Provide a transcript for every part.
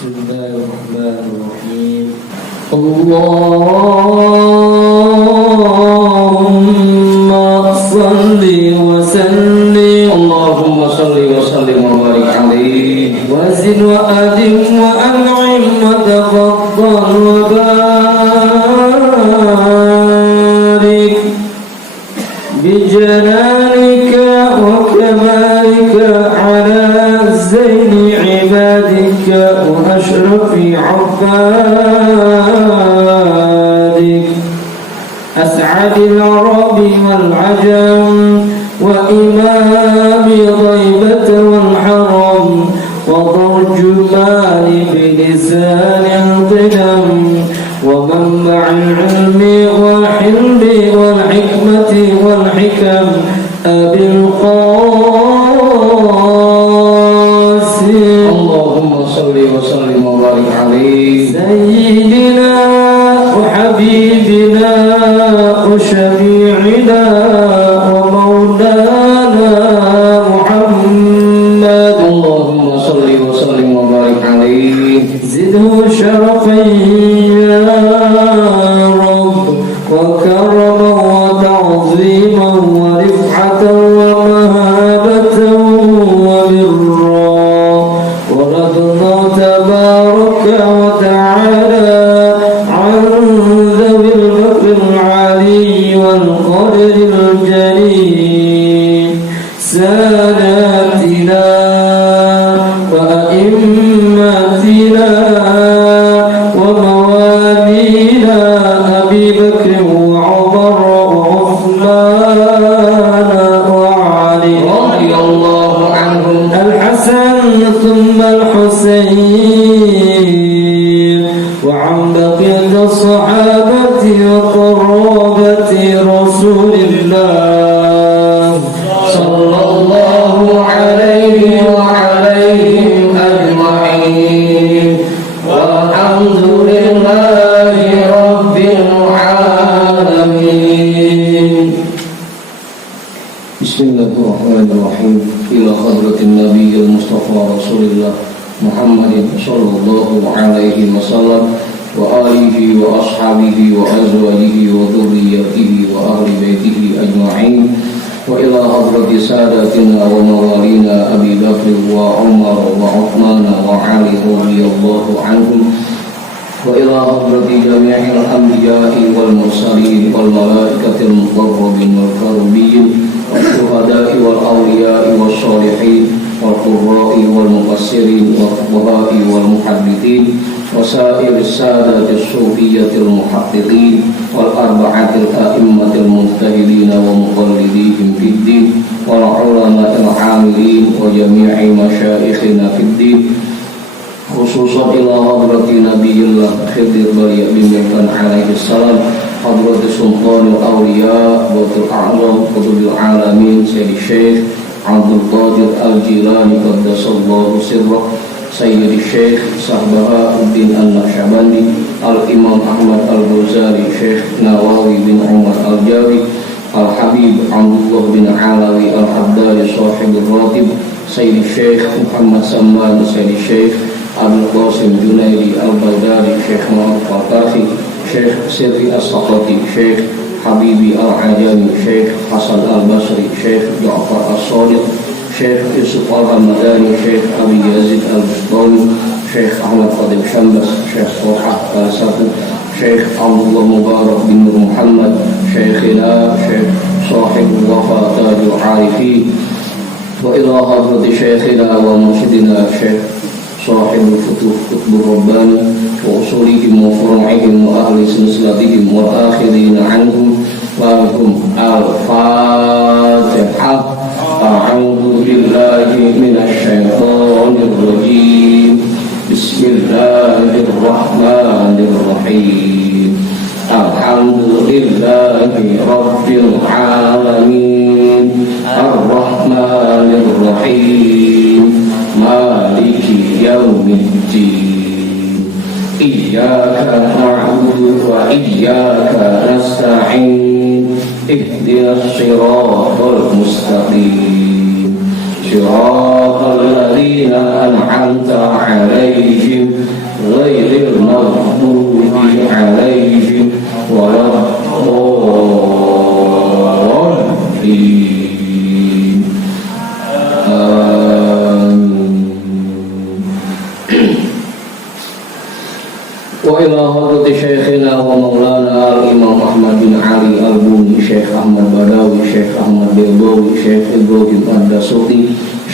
Bismillahirrahmanirrahim. Allahumma salli wa sallim. Allahumma salli wa sallim wa barik alaihi wa zid wa adim wa an'im wa tafaddal wa barik bi jalanika wa kamalika ala zaini ibadika wa ashrafi عبادك أسعد العرب والعجم وإمام ضيبة والحرم وترجمان بلسان القدم ومنبع العلم والحلم والحكمة والحكم أبي القاسم اللهم صل وسلم وبارك عليه سيدنا وحبيبنا وشفيعنا ومولانا محمد اللهم صل وسلم وبارك عليه زده شرفا يا رب وكرما وتعظيما ورفعة ومهابة وبرا ورضنا تبارك وتعالى عن ذوي المكر العلي والقدر الجليل ساداتنا وأئمتنا وموالينا أبي بكر وعمر وعثمان وعلي رضي الله عنهم الحسن ثم الحسين وعن بقية الصحابة وقرابة رسول الله صلى الله عليه وعليهم أجمعين والحمد لله رب العالمين. Bismillahirrahmanirrahim. Ila hadratin Nabi al-Mustafa Rasulullah Muhammadin sallallahu alaihi wasallam wa alihi wa ashabihi wa azwajihi wa dhurriyyatihi wa ahli baitihi ajma'in wa ila hadrati sadatina wa mawalina Abi Bakr wa Umar wa Uthman wa Ali radhiyallahu anhum wa ila hadrati jami'il anbiya'i wal mursalin wal malaikatil muqarrabin wal karubiyyin والشهداء والأولياء والصالحين والقراء والمفسرين والفقهاء والمحدثين وسائر السادة الصوفية المحققين والأربعة الأئمة المجتهدين ومقلديهم في الدين والعلماء العاملين وجميع مشايخنا في الدين خصوصا إلى حضرة نبي الله خضر بن مكان عليه السلام حضرة سلطان الأولياء وطر أعظم قطب العالمين سيد الشيخ عبد القادر الجيلاني قدس الله سره سيد الشيخ صهباء الدين النقشبندي الإمام أحمد الغزالي شيخ نواوي بن عمر الجاوي الحبيب عبد الله بن علوي الحداري صاحب الراتب سيد الشيخ محمد سمان سيد الشيخ أبو القاسم جنيدي البغدادي شيخ معروف القاضي شيخ سيري السقطي شيخ حبيبي العجمي شيخ حسن البصري شيخ جعفر الصادق شيخ يوسف الرمضاني شيخ أبي يزيد البسطامي شيخ أحمد قادم شمبس شيخ طلحة السفر شيخ عبد الله مبارك بن محمد شيخنا شيخ صاحب الوفاء تاج العارفين وإلى حضرة شيخنا ومرشدنا شيخ صاحب الفتوح قطب الرباني وأصولهم وفروعهم وأهل سلسلتهم والآخرين عنهم ولهم الفاتحة. أعوذ بالله من الشيطان الرجيم. بسم الله الرحمن الرحيم. الحمد لله رب العالمين الرحمن الرحيم مالك يوم الدين إياك نعبد وإياك نستعين اهدنا الصراط المستقيم صراط الذين أنعمت عليهم وإلى حضرة شيخنا ومولانا الإمام أحمد بن علي البوني شيخ أحمد بداوي شيخ أحمد بيضاوي شيخ إبراهيم الدسوقي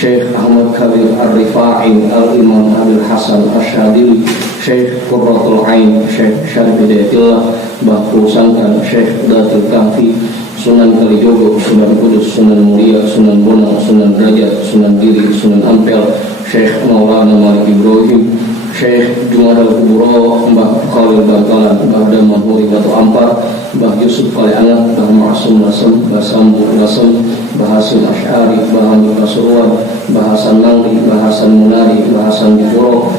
شيخ أحمد كبير الرفاعي الإمام أبي الحسن الشاذلي شيخ قرة العين شيخ شريف هداية الله Bahu Sangkan Syekh Datul Kahfi Sunan Kalijogo Sunan Kudus Sunan Muria Sunan Bonang Sunan Derajat Sunan Giri Sunan Ampel Syekh Maulana Malik Ibrahim Syekh Jumadal Kuburo Mbah Khalil Bangkalan Mbah Daman Huri Batu Ampar Mbah Yusuf Palianak Mbah Ma'asum Nasem Mbah Sambu Nasem Mbah Hasim Asy'ari Mbah Hamid Pasuruan Mbah Hasan Mangli Mbah Hasan Munari Mbah Hasan Dipuro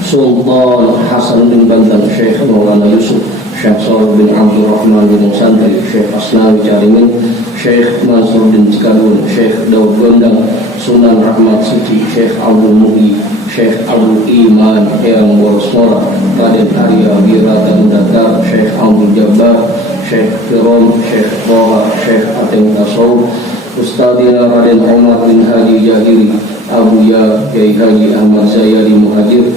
Sultan Hasan bin Bantan Syekh Maulana Yusuf Syekh Salih bin Abdul Rahman bin Santri Syekh Asnawi Carimin Syekh Mansur bin Cikadun Syekh Daud Gondang Sunan Rahmat Suci Syekh Abdul Muhi Syekh Abdul Iman Eyang Borosmora Raden Arya Wirata Mudakar Syekh Abdul Jabbar Syekh Firon Syekh Roha Syekh Atem Tasawuf Ustadina Raden Umar bin Haji Jahiri Abu Ya Kiai Haji Ahmad Zayari Muhajir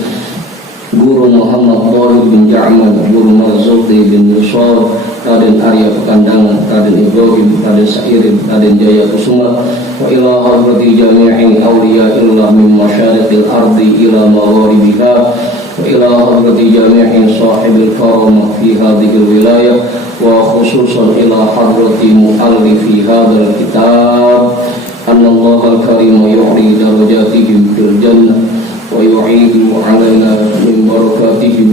Guru Muhammad Thalib bin Ja'man Guru Marzuki bin Yusuf Raden Arya Pekandangan Raden Ibrahim Raden Sa'irin Raden Jaya Kusuma wa ila hadrati jami'i awliya'illah min masyariqil ardi ila magharibiha wa ila hadrati jami'i sahibil karamah fi hadhil wilayah wa khususan ila hadrati mu'allifi hadhal kitab anna Allah al-karim yu'ri darajatihim fil jannah ويعيد علينا من بركاتهم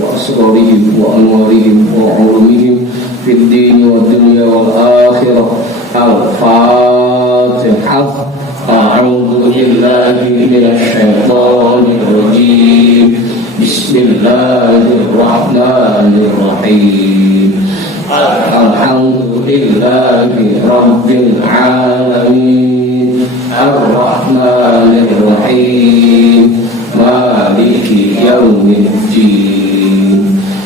وأسرارهم وأنوارهم وعلومهم في الدين والدنيا والآخرة الفاتحة أعوذ بالله من الشيطان الرجيم بسم الله الرحمن الرحيم الحمد لله رب العالمين الرحمن الرحيم مالك يوم الدين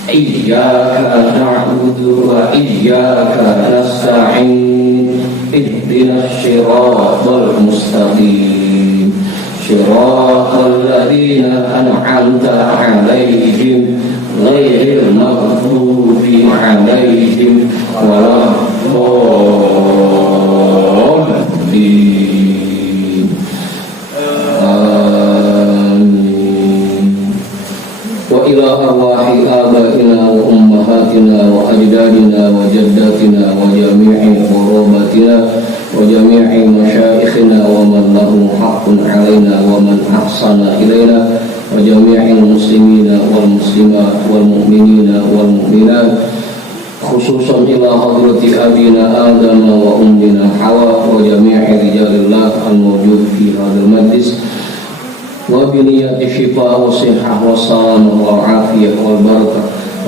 إياك نعبد وإياك نستعين اهدنا الصراط المستقيم صراط الذين أنعمت عليهم غير المغضوب عليهم ولا الضالين آمين وإلى أرواح آبائنا وأمهاتنا وأجدادنا وجداتنا وجميع قراباتنا وجميع مشايخنا ومن له حق علينا ومن أحسن إلينا وجميع المسلمين والمسلمات والمؤمنين والمؤمنات خصوصا إلى حضرة أبينا آدم وأمنا حواء وجميع رجال الله الموجود في هذا المجلس وبنية الشفاء والصحة والسلامة والعافية والبركة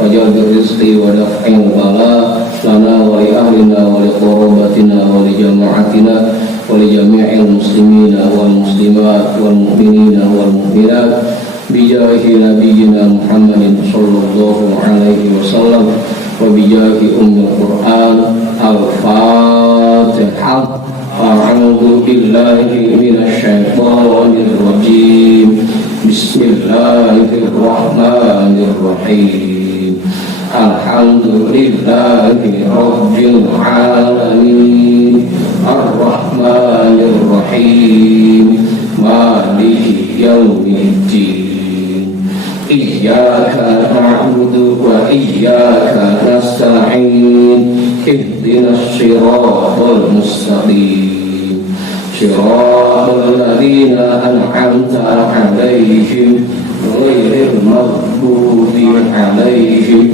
وجلب الرزق ودفع البلاء لنا ولأهلنا ولقرابتنا ولجماعتنا ولجميع المسلمين والمسلمات والمؤمنين والمؤمنات بجاه نبينا محمد صلى الله عليه وسلم وبجاه أم القرآن الفاتحة أعوذ بالله من الشيطان الرجيم بسم الله الرحمن الرحيم الحمد لله رب العالمين الرحمن الرحيم مالك يوم الدين إياك نعبد وإياك نستعين اهدنا الصراط المستقيم صراط الذين أنعمت عليهم غير المغضوب عليهم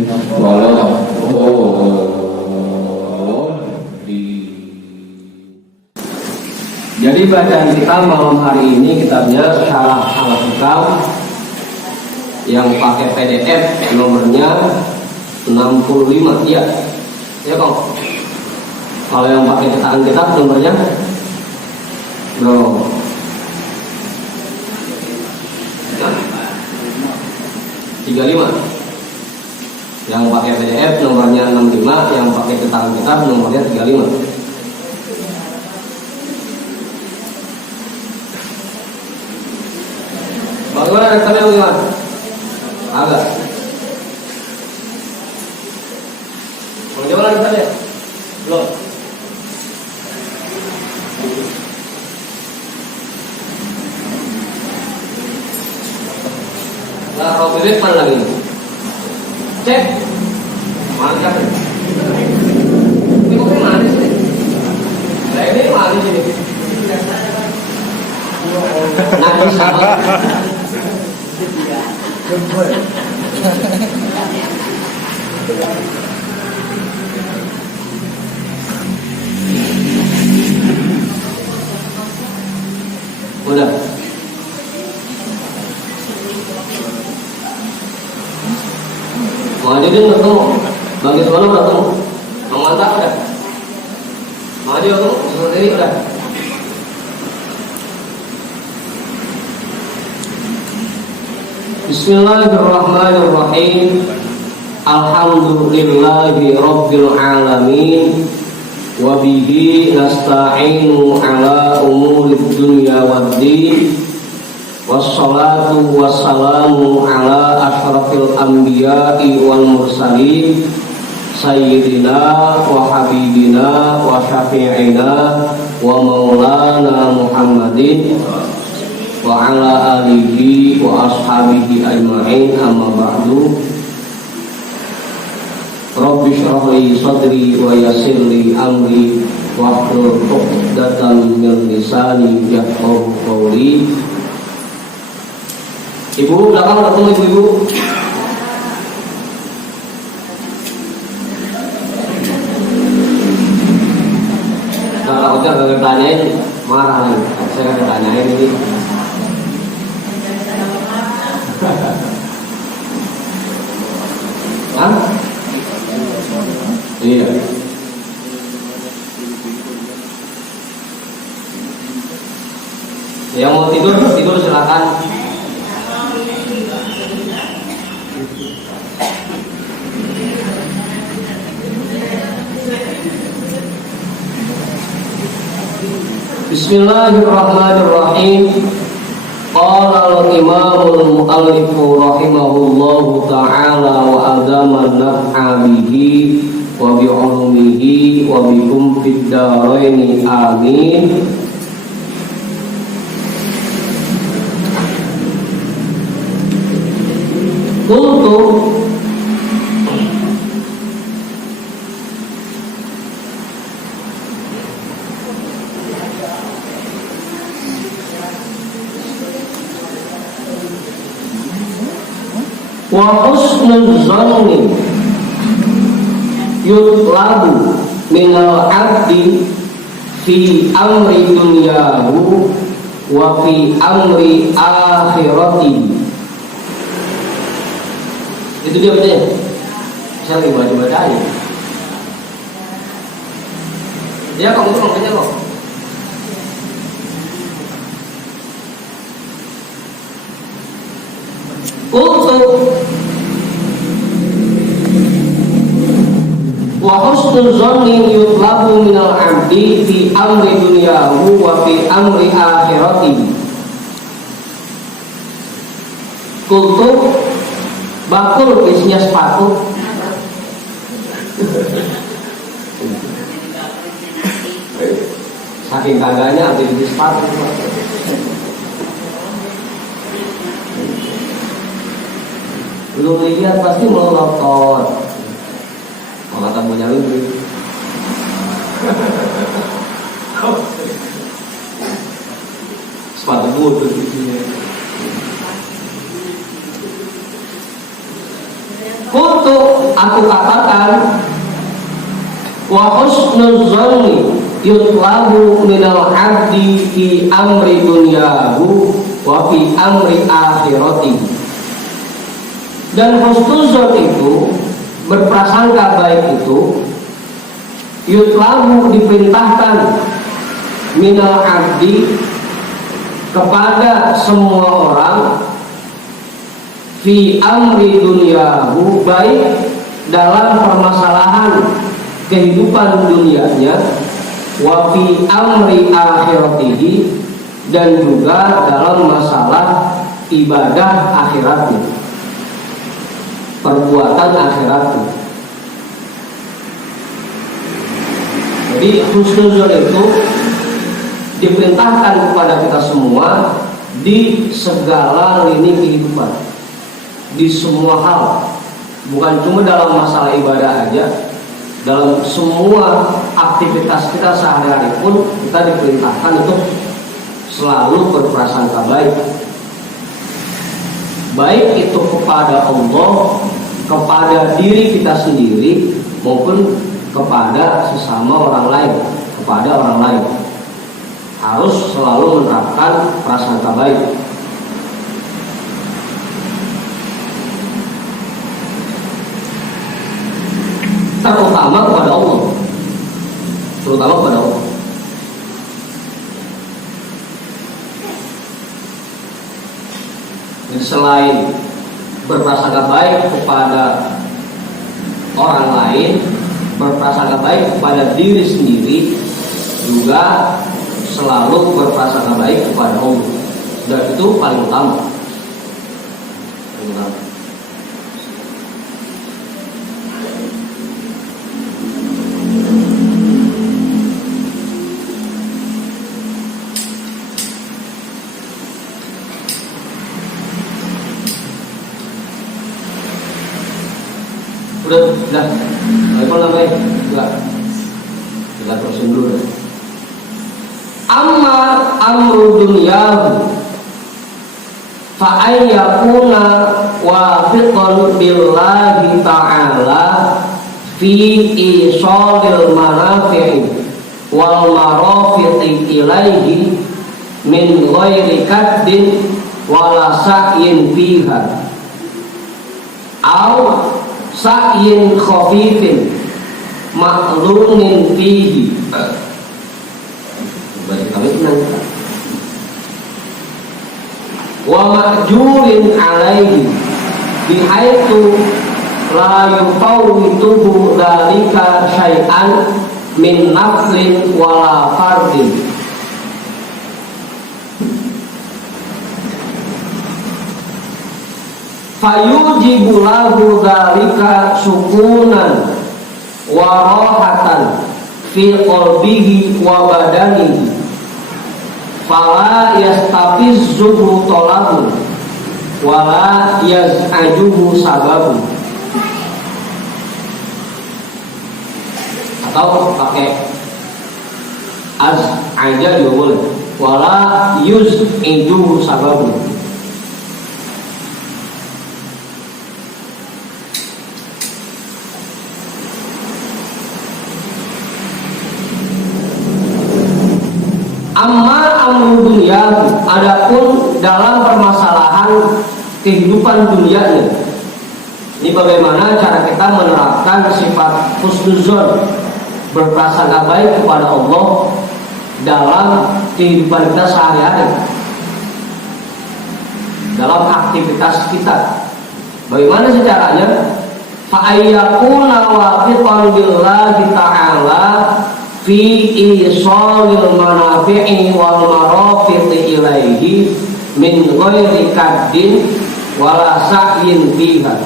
ولا الضالين. Jadi bacaan kita malam hari ini kitabnya Syarah Al-Hikam yang pakai PDF nomornya 65 ya Kong. Kalau yang pakai cetakan kitab nomornya berapa? 35. Yang pakai PDF nomornya 65, yang pakai cetakan kitab nomornya 35. Bagaimana rekannya gimana? Agak. Lah roti bebek mana lagi? Cek. Mantap. Ini kok manis nih? Nah ini manis ini. Nanti sama. Udah. Mau jadi ketemu, bagi mana ketemu, mau mantap udah. Mau dia ketemu, seperti ini udah. Bismillahirrahmanirrahim. Alhamdulillahi rabbil alamin. Wa bihi nasta'inu ala umurid dunya waddin. Wassalatu wassalamu ala ashrafil anbiya'i wal mursalin sayyidina wa habibina wa syafi'ina wa maulana Muhammadin wa ala alihi wa ashabihi ajma'in, amma ba'du. Rabbi shrah li sadri wa yassir li amri wahlul 'uqdatam min lisani yafqahu qawli. Ibu belakang ketemu ibu-ibu. Nah, takutnya gak tanyain marah nih. Saya gak tanyain ini. Hah? Iya. Yang mau tidur silakan. Bismillahirrahmanirrahim. Qala al-imamul mu'allif rahimahullahu ta'ala wa adama naf'a bihi wa bi'ulumihi wa bikum fid dharaini amin. Qultu wa husnul zanni yutlabu minal abdi fi amri dunyahu wa fi amri akhirati. Itu dia betul. Saya lagi baca aja. Dia kok ngomongnya kok. Untuk wa husnul zanni yutlabu minal abdi fi amri dunyahu wa fi amri akhirati. Kultu bakul isinya sepatu. Saking kagaknya ada di sepatu. Belum lihat pasti melotot. Kalau kata punya lebih. Sepatu bodoh isinya. Untuk aku katakan wa husnul zanni yutlabu minal abdi fi amri dunyahu wa fi amri akhirati. Dan husnuzon itu, berprasangka baik itu, yutlabu diperintahkan minal abdi kepada semua orang fi amri dunyahu, baik dalam permasalahan kehidupan dunianya, wa fi amri akhiratihi, dan juga dalam masalah ibadah akhiratnya, perbuatan akhiratnya. Jadi husnuzon itu diperintahkan kepada kita semua di segala lini kehidupan. di semua hal, bukan cuma dalam masalah ibadah aja, dalam semua aktivitas kita sehari-hari pun kita diperintahkan untuk selalu berprasangka baik. Baik itu kepada Allah, kepada diri kita sendiri, maupun kepada sesama orang lain, kepada orang lain. Harus selalu menerapkan prasangka baik. Terutama kepada Allah, terutama kepada Allah. Jadi selain berprasangka baik kepada orang lain, berprasangka baik kepada diri sendiri, juga selalu berprasangka baik kepada Allah. Dan itu paling utama. Paling utama. Udah, apa namanya? Enggak terusin dulu. Amma amru dunyahu fa ayyakuna wafiqan billahi ta'ala fi isalil manafi'i wal marafiqi ilaihi min ghairi kaddin wala sa'yin fiha au sa'yin khafifin ma'lunin fihi. Berarti kami tenang. Wa ma'jurin alaihi bihaitu la yufawwituhu dzalika syai'an min naflin wala fardin. Fayujibu lahu dzalika sukunan wa rahatan fi qalbihi wa badanihi fala yastafizzuhu talabun wala yaz'ajuhu sababun. Atau pakai az'aja juga boleh, wala yuz'ijuhu sababun. Amma amru dunia, adapun dalam permasalahan kehidupan dunianya, ini bagaimana cara kita menerapkan sifat husnuzon, berprasangka baik kepada Allah dalam kehidupan kita sehari-hari, dalam aktivitas kita. Bagaimana sih caranya? Fa ayyakuna wafiqan billahi ta'ala fi isalil manafi'i wal marafiqi ilaihi min ghairi kaddin wala sa'yin fiha.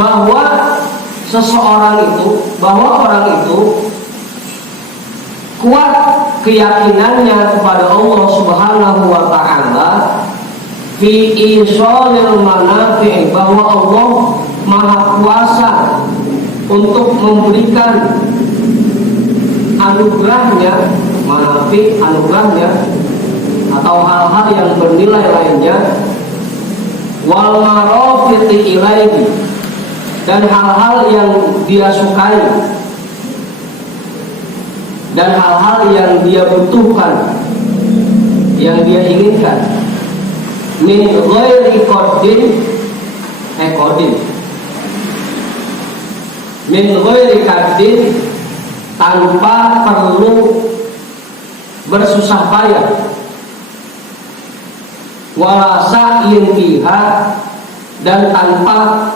Bahwa seseorang itu, bahwa orang itu kuat keyakinannya kepada Allah Subhanahu wa ta'ala fi isalil manafi'i, bahwa Allah Maha Kuasa untuk memberikan anugerahnya, manafi anugerahnya atau hal-hal yang bernilai lainnya, wal marafiqi ilaihi, dan hal-hal yang dia sukai dan hal-hal yang dia butuhkan, yang dia inginkan, min ghairi qaddin min ghairi kaddin, tanpa perlu bersusah payah, wala sa'yin fiha, dan tanpa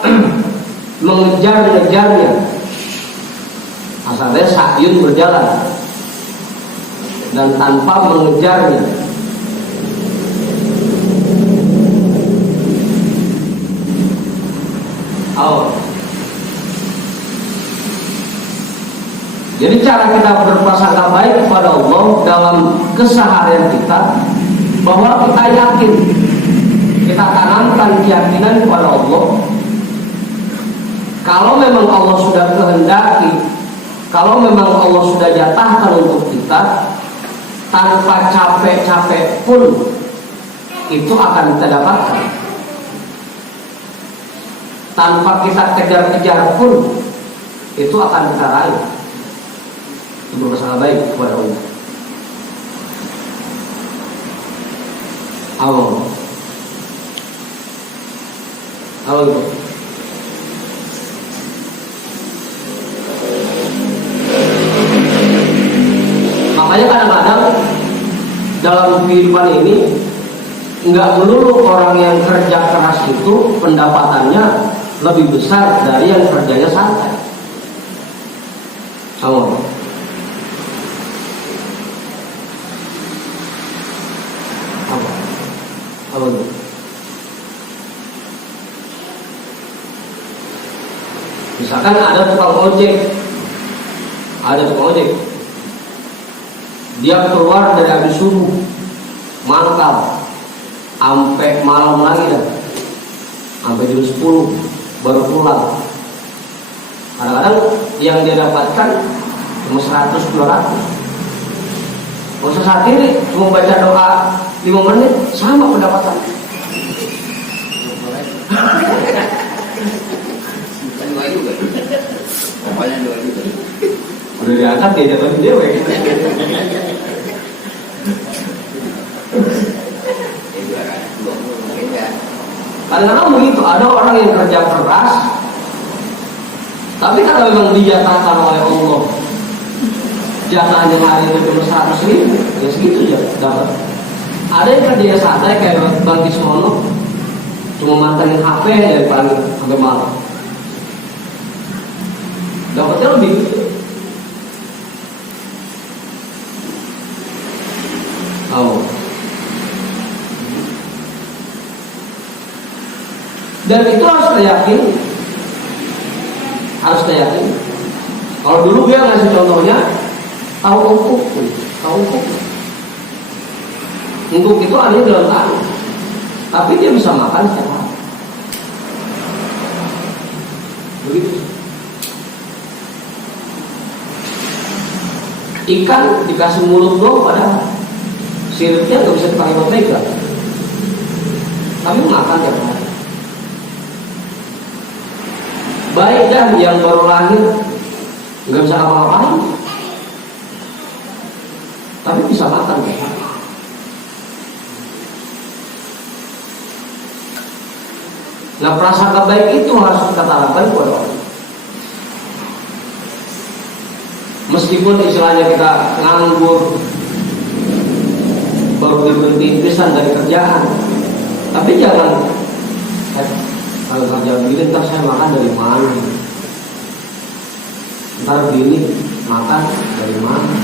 mengejar-ngejarnya. Asalnya sa'yun berjalan, dan tanpa mengejarnya. Jadi cara kita berprasangka baik kepada Allah dalam keseharian kita, bahwa kita yakin keyakinan kepada Allah. Kalau memang Allah sudah kehendaki, kalau memang Allah sudah jatahkan untuk kita, tanpa capek-capek pun itu akan kita dapatkan. Tanpa kita kejar-kejar pun itu akan kita raih. Itu bermasalah baik kepada Allah. Allah itu. Makanya kadang-kadang dalam kehidupan ini nggak melulu orang yang kerja keras itu pendapatannya lebih besar dari yang kerjanya santai. Allah. Allah. Misalkan ada tukang ojek, dia keluar dari habis subuh, mangkal, sampai malam lagi dah, sampai jam 10 baru pulang. Kadang-kadang yang dia dapatkan cuma 100-200. Masa saat ini cuma baca doa 5 menit sama pendapatan. Udah diangkat dia jatuhin dewe. Kadang-kadang begitu, ada orang yang kerja keras, tapi kalau memang dijatahkan oleh Allah, jatahnya hari ini cuma 100.000, ya segitu aja dapat. Ada yang kerjanya santai kayak Bang Kismono, cuma mantengin HP dari pagi sampai malam, dapatnya lebih. Oh. Dan itu harus kita yakin. Kalau dulu dia ngasih contohnya, tahu ukuk. Untuk itu ada dalam tanah, tapi dia bisa makan setiap hari. Begitu. Ikan dikasih mulut doang, padahal siripnya nggak bisa dipakai buat pegang, tapi makan tiap hari. Baik dah yang baru lahir nggak bisa apa-apain, tapi bisa makan tiap hari. Nah, prasangka baik itu harus kita tanamkan kepada orang. Meskipun istilahnya kita nganggur, baru berhenti pisan dari kerjaan, tapi jangan kalau kerja begini ntar saya makan dari mana, ntar begini makan dari mana,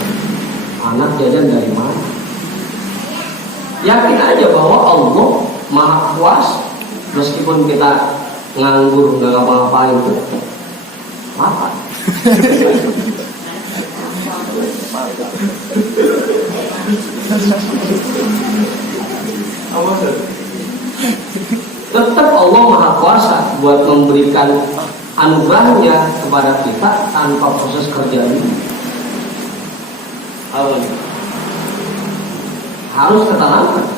anak jajan dari mana. Yakin aja bahwa Allah Maha Kuasa. Meskipun kita nganggur nggak ngapa-ngapain itu makan. Tetap Allah Maha Kuasa buat memberikan anugerahnya kepada kita tanpa proses kerja ini. Harus ketanamkan.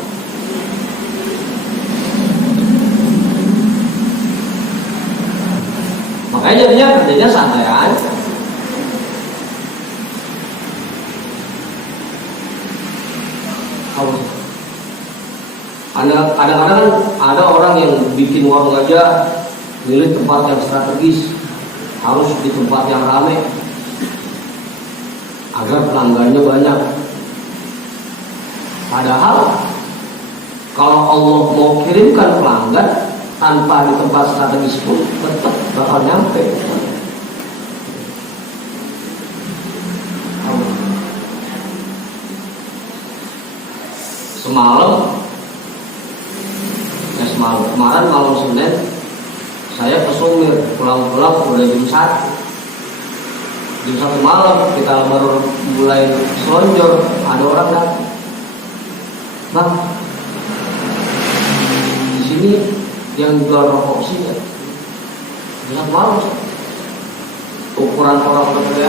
Makanya jadinya kerjanya santai aja. Kadang-kadang ada orang yang bikin warung aja milih tempat yang strategis, harus di tempat yang ramai agar pelanggannya banyak. Padahal kalau Allah mau kirimkan pelanggan tanpa di tempat strategis pun tetap bakal nyampe. Kemarin malam Senin saya ke Sumir, pulang-pulang udah jam 1 malam, kita baru mulai selonjor, ada orang datang, Bang, di sini yang jual rokok sih ya. Lihat mau ukuran orang berbeda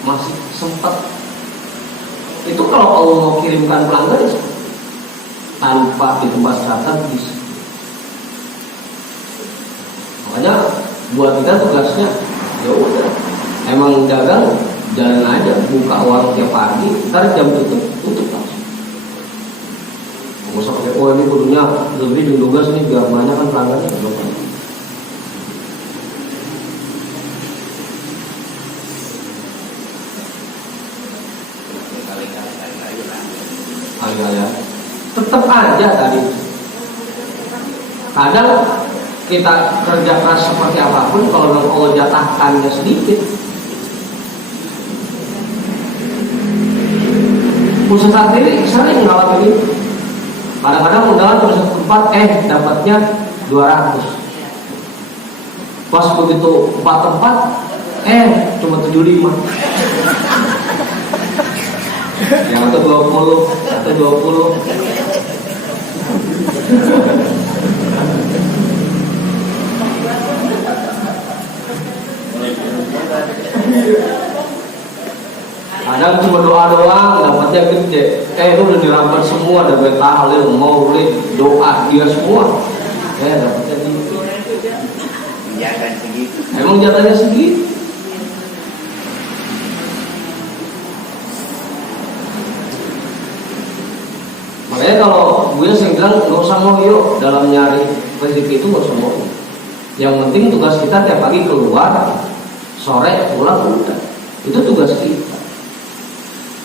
masih sempat. Itu kalau Allah mau kirimkan pelanggan ya, tanpa di tempat strategis. Makanya buat kita tugasnya ya udah, emang dagang jalan aja, buka warung tiap pagi, ntar jam tutup langsung. Nggak usah pakai ini kudunya lebih tugas nih biar banyak kan pelanggannya. Ya. Tetap aja tadi. Kadang kita kerja keras seperti apapun, kalau Allah jatahkannya sedikit. Usaha sendiri sering ngalamin itu. Kadang-kadang undangan ke satu tempat, dapatnya 200. Pas begitu 4 tempat, cuma 75. Yang atau 20 atau 20. Kadang cuma doa doang dapatnya gede. Itu udah dirampar semua, ada tahlil, maulid, doa dia semua. Dapatnya gitu. Emang jatahnya segitu. Makanya kalau gue sering bilang nggak usah ngoyo dalam nyari rezeki itu, nggak usah ngoyo. Yang penting tugas kita tiap pagi keluar, sore pulang udah. Itu tugas kita.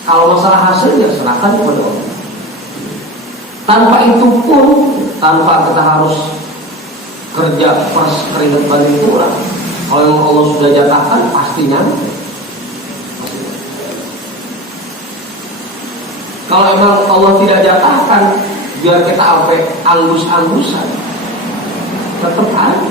Kalau masalah hasilnya serahkan kepada Allah. Tanpa itu pun, tanpa kita harus kerja pers keringat banting tulang. Kalau yang Allah sudah jatahkan pasti nyampe. Kalau emang Allah tidak jatahkan, biar kita sampai anggus-anggusan, tetap ada.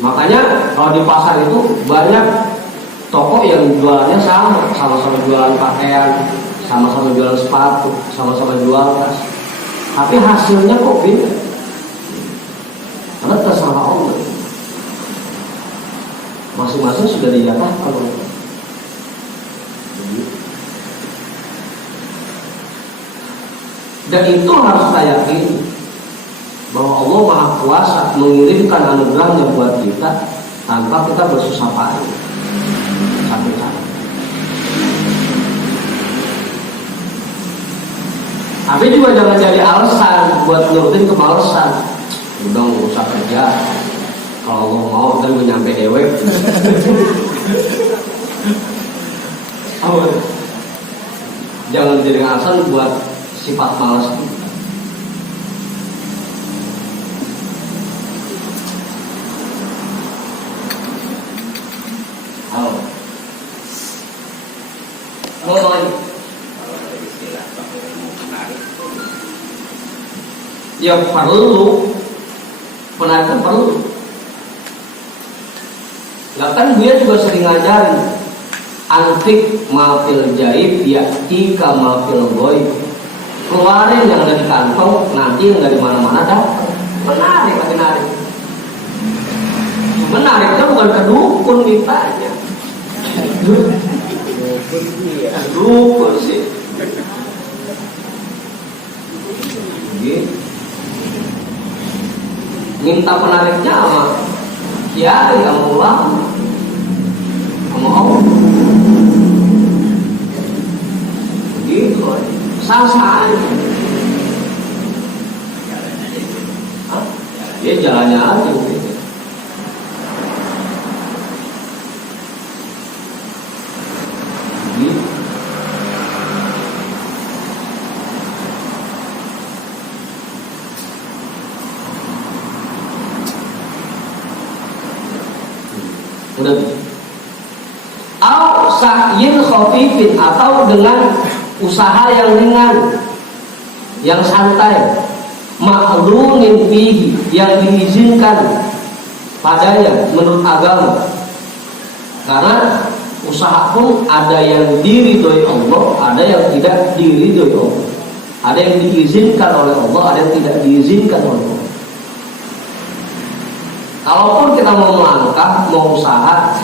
Makanya kalau di pasar itu banyak toko yang jualannya sama-sama jualan pakaian, sama-sama jualan sepatu, sama-sama jual tas. Tapi hasilnya kok beda? Karena terserah Allah. Masing-masing sudah dijatahkan oleh Allah. Dan itu harus kita yakini bahwa Allah Maha Kuasa mengirimkan anugerahnya buat kita tanpa kita bersusah payah. Sampai cara. Tapi juga jangan jadi alasan buat nurutin kemalasan. Udah nggak usah kerja. Kalau Allah mau kan gue nyampe dewek. Jangan jadi alasan buat sifat malas itu. Ya perlu, penarikan perlu. Bahkan dia juga sering ngajarin antik mafil jaib ya tika mafil goib. Keluarin yang ada di kantong, nanti yang dari mana-mana dapat. Menarik. Menariknya bukan ke dukun mintanya. Dukun sih. Gitu. Minta penariknya sama kiai, sama ulama, sama Allah. Begitu aja. Sah-sah aja. Dia jalannya aja gitu. Udah. Au sa'yin khafifin, atau dengan usaha yang ringan, yang santai, ma'lunin fihi, yang diizinkan padanya menurut agama. Karena usaha pun ada yang diridhoi Allah, ada yang tidak diridhoi Allah. Ada yang diizinkan oleh Allah, ada yang tidak diizinkan oleh Allah. Kalaupun kita mau melangkah, mau usaha,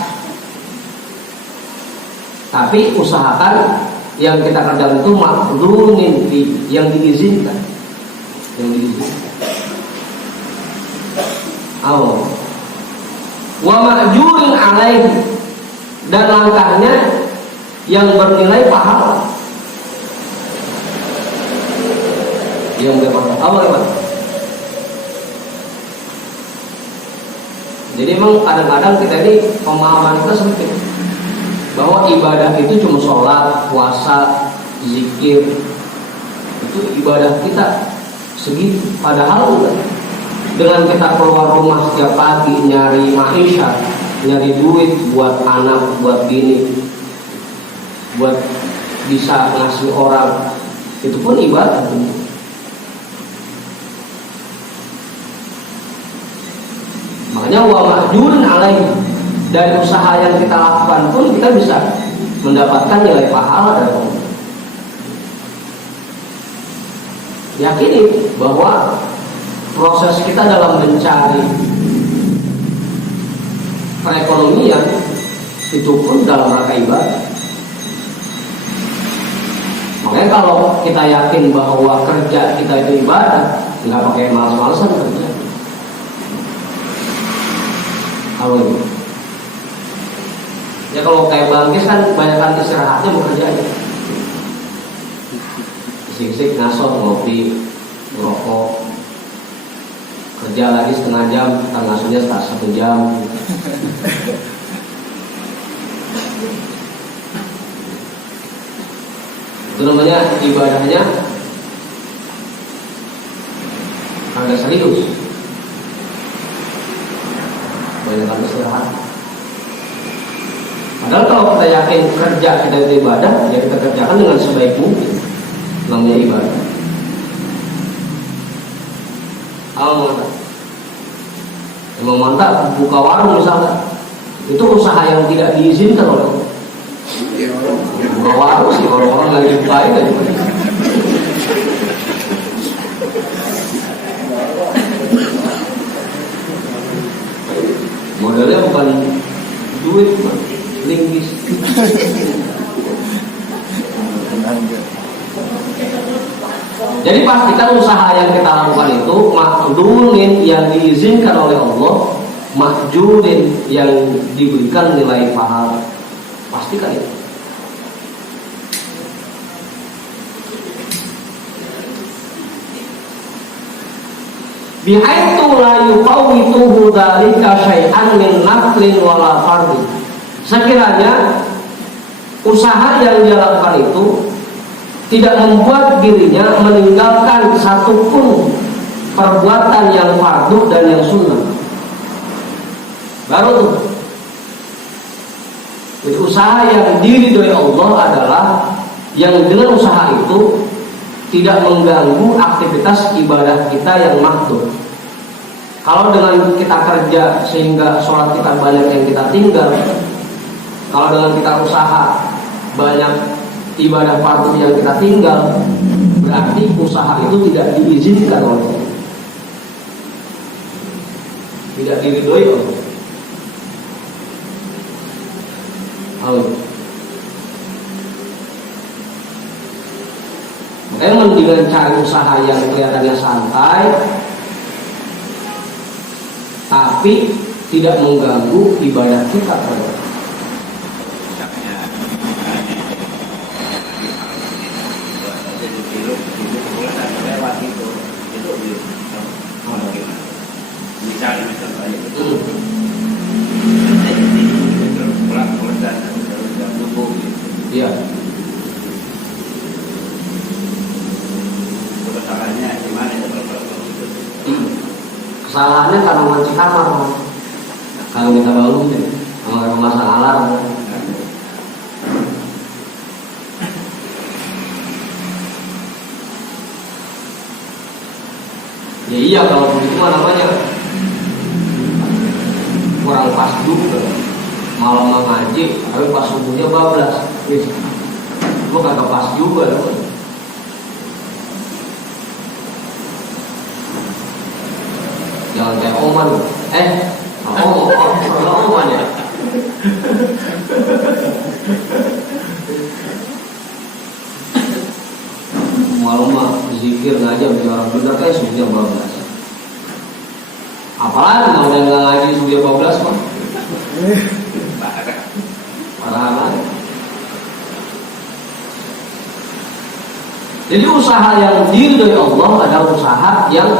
tapi usahakan yang kita kerjakan itu makrunin fi, yang diizinkan. Yang diizinkan. Allah. Wa ma'jurin alaihi, dan langkahnya yang bernilai pahala. Yang bernilai pahala. Jadi memang kadang-kadang kita ini pemahaman kita sempit bahwa ibadah itu cuma sholat, puasa, zikir, itu ibadah kita segitu. Padahal dengan kita keluar rumah setiap pagi nyari maisha, nyari duit buat anak, buat bini, buat bisa ngasih orang, itu pun ibadah. Makanya wa ma'jurin alaihi, dari usaha yang kita lakukan pun kita bisa mendapatkan nilai pahala dari Allah. Yakini bahwa proses kita dalam mencari perekonomian itu pun dalam rangka ibadah. Makanya kalau kita yakin bahwa kerja kita itu ibadah, nggak pakai malas-malasan kerja. Kalau ya kalau kayak Bangkis kan banyakkan istirahatnya bekerja aja. Sik-sik ngasot, ngopi, merokok, kerja lagi setengah jam, kita ngasuhnya 1 jam. Itu namanya ibadahnya agak serius. Banyakkan istirahat. Padahal kalau kita yakin kerja kita itu ibadah, ya kita kerjakan dengan sebaik mungkin. Namanya ibadah. Mantap. Emang mantap buka warung misalnya, itu usaha yang tidak diizinkan oleh Allah. Buka warung sih orang-orang lagi bukain aja. Modelnya bukan duit, linggis. Jadi pastikan usaha yang kita lakukan itu makdunin, yang diizinkan oleh Allah, makjurin, yang diberikan nilai pahala. Pastikan itu. Bihaitu la yufawwituhu dzalika syai'an min naflin wala fardhin. Sekiranya usaha yang dia lakukan itu tidak membuat dirinya meninggalkan satupun perbuatan yang fardu dan yang sunnah, baru tuh. Jadi usaha yang diridhoi Allah adalah yang dengan usaha itu tidak mengganggu aktivitas ibadah kita yang makruh. Kalau dengan kita kerja sehingga sholat kita banyak yang kita tinggal, kalau dengan kita usaha banyak ibadah fardu yang kita tinggal, berarti usaha itu tidak diizinkan oleh Allah, tidak diridhoi oleh Allah. Makanya mendingan cari usaha yang kelihatannya santai tapi tidak mengganggu ibadah kita. Iya. Kesalahannya karena kunci kamar, kalau kita bangun sama memasang alarm. Ya iya, kalau begitu mah namanya yang pas juga malam ngaji, tapi pas subuhnya bablas. Gue kagak pas juga loh. Jangan kayak Oman. Oman ya. Malam mah zikir ngaji sama orang bener kayak subuhnya bablas. Apalagi mau yang nggak ngaji subuhnya bablas mah. Parah banget. Jadi usaha yang diridhoi Allah adalah usaha yang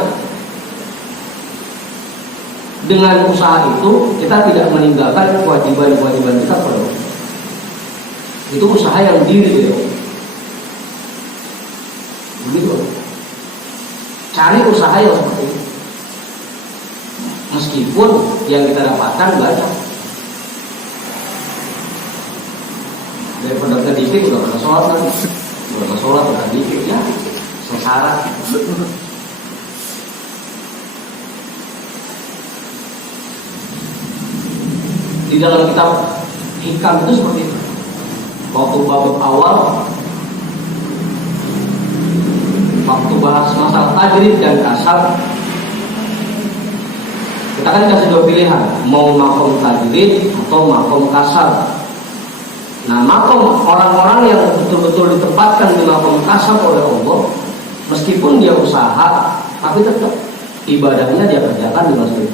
dengan usaha itu kita tidak meninggalkan kewajiban-kewajiban kita pada Allah. Itu usaha yang diridhoi Allah. Begitu. Cari usaha yang seperti itu. Meskipun yang kita dapatkan banyak. Daripada kedikit udah pernah sholat kan, udah sholat udah dikit ya, sesara. Di dalam kitab Hikam itu seperti itu. Waktu bab awal, waktu bahas masalah tajrid dan kasar, kita kan kasih dua pilihan, mau makom tajrid atau makom kasar. Nah, makom orang-orang yang betul-betul ditempatkan di makom kasar oleh Allah, meskipun dia usaha, tapi tetap ibadahnya dia kerjakan di masjid.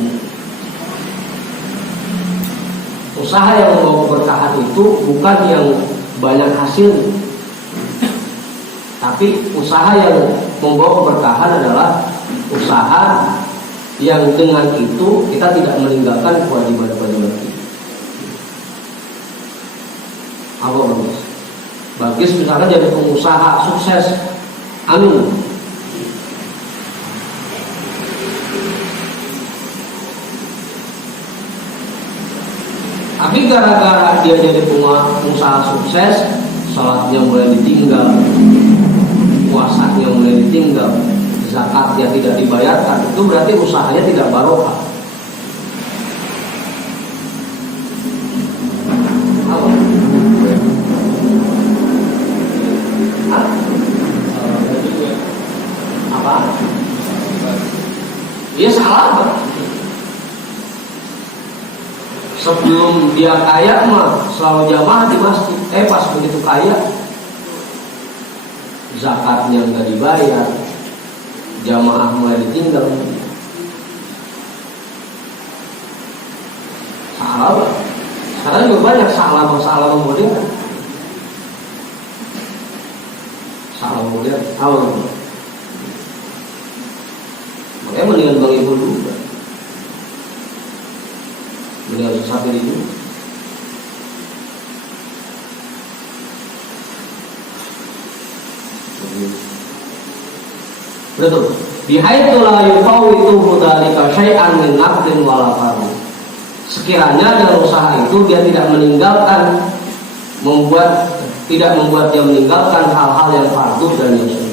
Usaha yang membawa keberkahan itu bukan yang banyak hasil, tapi usaha yang membawa keberkahan adalah usaha yang dengan itu kita tidak meninggalkan kewajiban-kewajiban kita. Apa bagus? Bagus misalkan jadi pengusaha sukses, amin. Tapi gara-gara dia jadi pengusaha sukses, salatnya mulai ditinggal, puasanya mulai ditinggal, zakatnya tidak dibayarkan, itu berarti usahanya tidak barokah. Dia salah. Sebelum dia kaya mah selalu jamaah di masjid. Pas begitu kaya, zakatnya nggak dibayar, jamaah mulai ditinggal. Salah. Sekarang juga banyak salah modern. Salah modern. Tahu? Makanya mendingan bang ibu dulu, mendingan susah pilih dulu. Betul. Bihaitu la yufawitu dzalika syai'an min naqdin wala fardh. Sekiranya dalam usaha itu dia tidak meninggalkan tidak membuat dia meninggalkan hal-hal yang fardhu dan yang sunnah.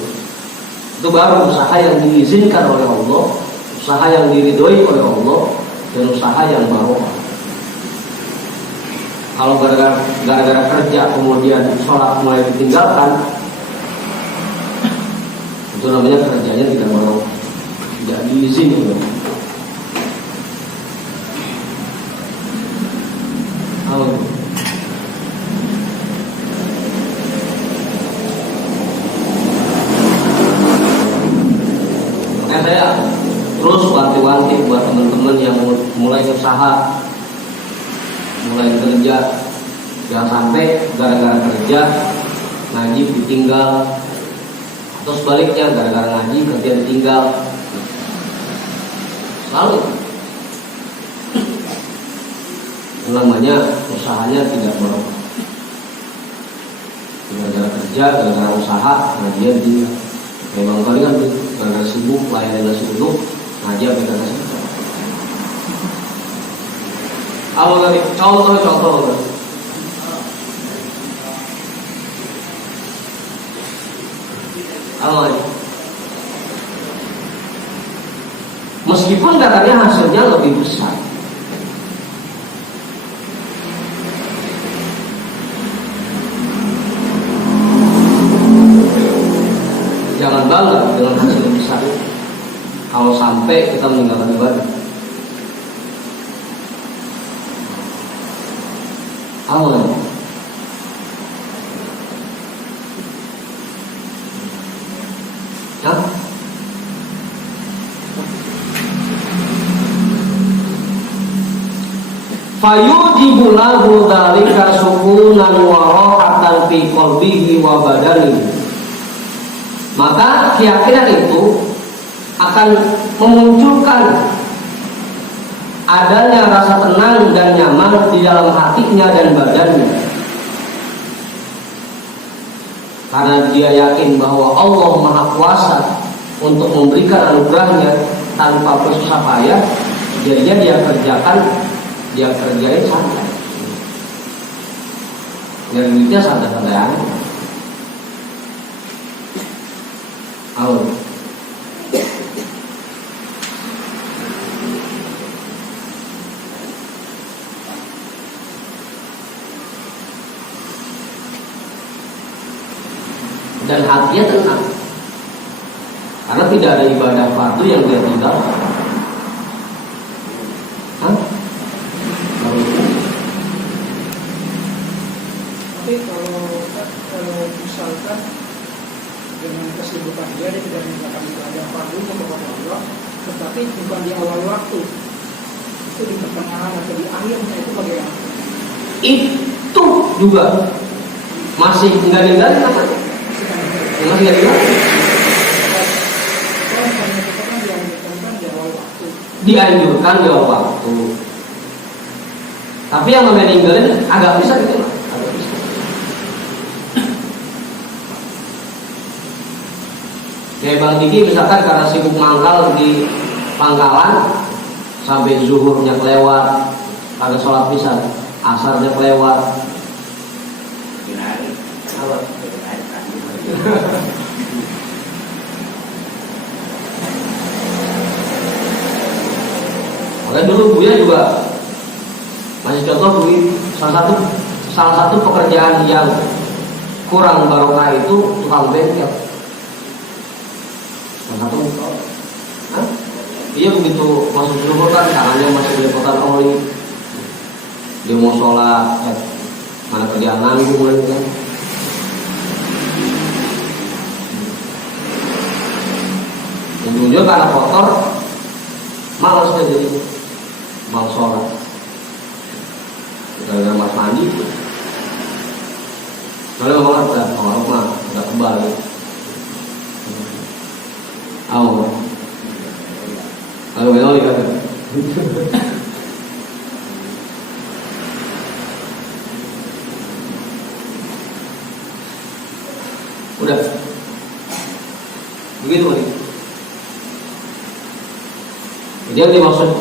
Itu baru usaha yang diizinkan oleh Allah, usaha yang diridhoi oleh Allah, dan usaha yang barokah. Kalau gara-gara kerja kemudian sholat mulai ditinggalkan, itu namanya kerjanya tidak barokah, tidak diizinkan. Saya terus wanti-wanti buat teman-teman yang mulai usaha, mulai kerja, jangan sampai gara-gara kerja ngaji ditinggal, atau sebaliknya gara-gara ngaji kerja ditinggal. Selalu namanya usahanya tidak barokah. Gara-gara kerja, gara-gara usaha ngaji ditinggal. Memang kali kan gara-gara sibuk, layanan nasi uduk, ngaji apa kata sibuk. Awal tadi contoh. Awal. Meskipun katanya hasilnya lebih besar, sampai kita meninggalkan ibadah. Awal. Ya? Fayujibu lahu dzalika sukunan wa rahatan fi qalbihi wa badanihi. Maka keyakinan itu akan memunculkan adanya rasa tenang dan nyaman di dalam hatinya dan badannya. Karena dia yakin bahwa Allah Maha Kuasa untuk memberikan anugerahnya tanpa bersusah payah, jadinya dia kerjain santai. Dan duitnya santai-santai aja. Dan hatinya tenang karena tidak ada ibadah fardu yang dia tinggal. Tapi kalau misalkan dengan kesibukan dia tidak mengerjakan ibadah fardu kepada Allah, tetapi bukan di awal waktu, itu di pertengahan atau di akhirnya, itu bagaimana? Itu juga masih enggak ninggalin apa? Masih enggak ninggalin? Dianjurkan di awal waktu. Tapi yang namanya ninggalin agak bisa gitu lah. Kayak Bang Diki misalkan karena sibuk mangkal di pangkalan sampai zuhurnya kelewat, kagak sholat pisan, asarnya kelewat. Makanya dulu Buya juga masih contoh duit salah satu pekerjaan yang kurang barokah itu tukang bengkel. Satu, iya begitu masuk zuhur kan tangannya masih belepotan oli, dia mau sholat, mana kerjaan nanggung lagi kan. Ujungnya karena kotor, malas dia jadi mau sholat. Gara-gara mas mandi, soalnya banget orang mah udah kebal. Kalau belok kan. Udah. Begitu Pak. Jadi yang dimaksud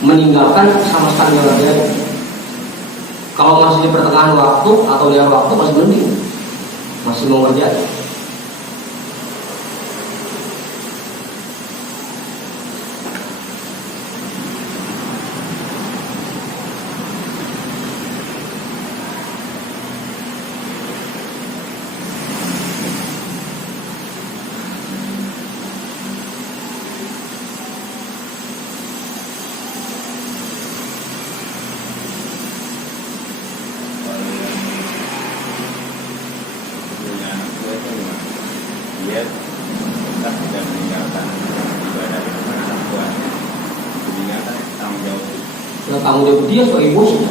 meninggalkan sama sekali nggak ada. Kalau masih di pertengahan waktu atau di akhir waktu masih mending, masih mau ngerjain. Tanggung jawab dia sebagai bosnya.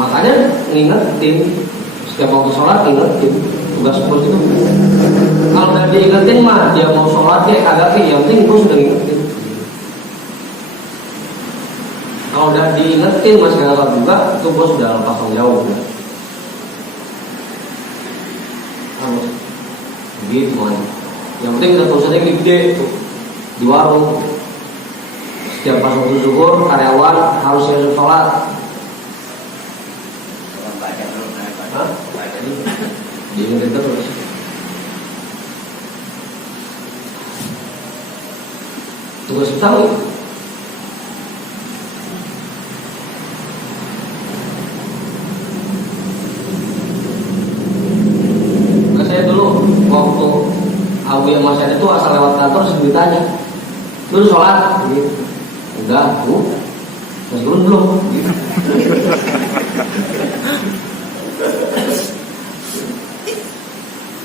Makanya ngingetin setiap waktu sholat, ngingetin tugas bos itu. Kalau udah diingetin mah dia mau sholat dia kagak, yang penting bos sudah ngingetin. Kalau udah diingetin masih kagak juga, itu bos sudah lepas tanggung jawab. Gitu man. Yang penting kita tulisannya gede tuh di warung. Setiap pas waktu zuhur karyawan harus siap sholat. Diingetin terus. Tugas kita saya dulu lewat kantor terus ditanya, lu sholat? Gitu. Enggak, tuh masih belum. Gitu.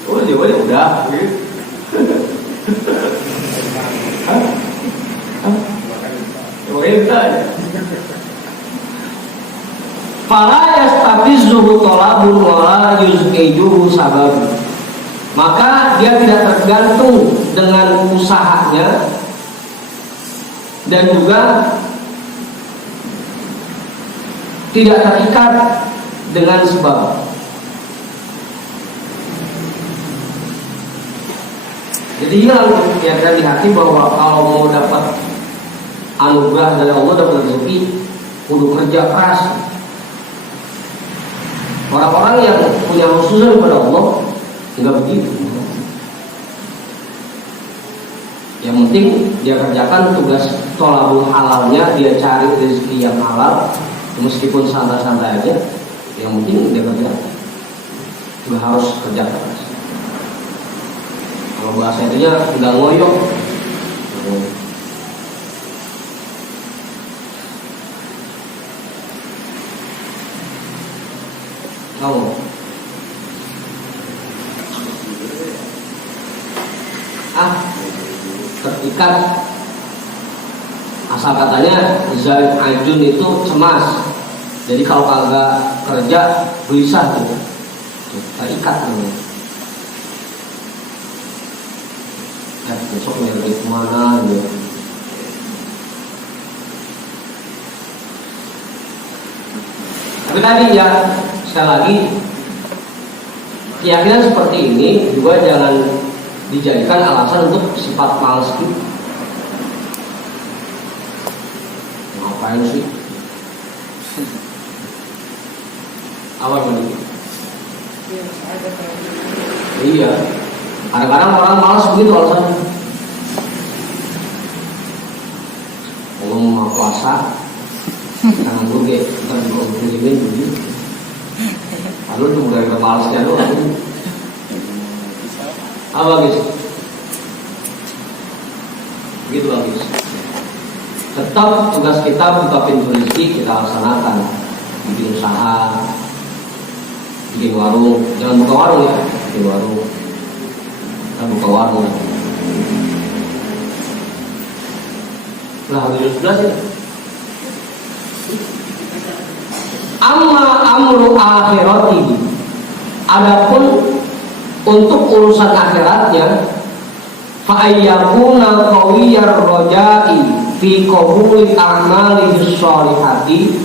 Oh jawabannya udah. Gitu. Makanya ditanya. Fala yastafizuhu tolabun wala yuz'ijuhu sabab. Maka dia tidak tergantung dengan usahanya dan juga tidak terikat dengan sebab. Jadi hilang keyakinan di hati bahwa kalau mau dapat anugerah dari Allah, dapat rezeki, kudu kerja keras. Orang-orang yang punya khususan kepada Allah enggak begitu. Yang penting dia kerjakan tugas tholabul halalnya, dia cari rezeki yang halal, meskipun santai-santai aja. Yang penting dia kerja, nggak harus kerja keras. Kalau bahasa itunya nggak ngoyok. Tahu? Terikat. Asal katanya Zaid Ajun itu cemas. Jadi kalau kagak kerja gelisah tuh. Terikat namanya. Besok nyari kemana gitu. Tapi tadi ya sekali lagi keyakinan seperti ini juga jangan dijadikan alasan untuk sifat malas kita. Ngapain sih? Apa ini? Iya. Kadang-kadang orang malas begitu alasannya. Kalau mau puasa, jangan burge, ntar juga muslimin begitu. Lalu itu udah malasnya doang. Apa guys? Begitu guys. Tetap tugas kita buka pintu rezeki kita laksanakan. Bikin usaha, bikin warung. Jangan buka warung ya, bikin warung. Kita buka warung. Nah, harus jelas ya. Amma amru akhirati. Adapun untuk urusan akhiratnya, fa ayyakuna qawiyar roja'i fi qabuli a'malihi sholihati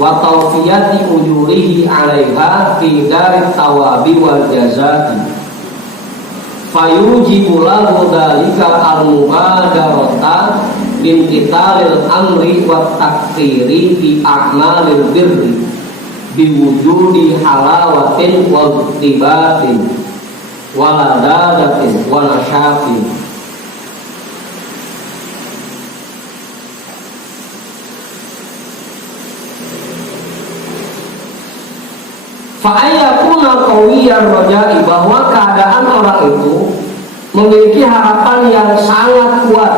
wa tawfiyati ujurihi 'alaiha fi darit tawabi wal jazati. Fayujibu lahu dzalika al-mubadarata bimtitalil amri wat takfiri fi a'malil birri biwujudi halawatin wa tibatin waladadatin wa nasyatin. Fa'ayakuna qawiyar roja'i, bahwa keadaan orang itu memiliki harapan yang sangat kuat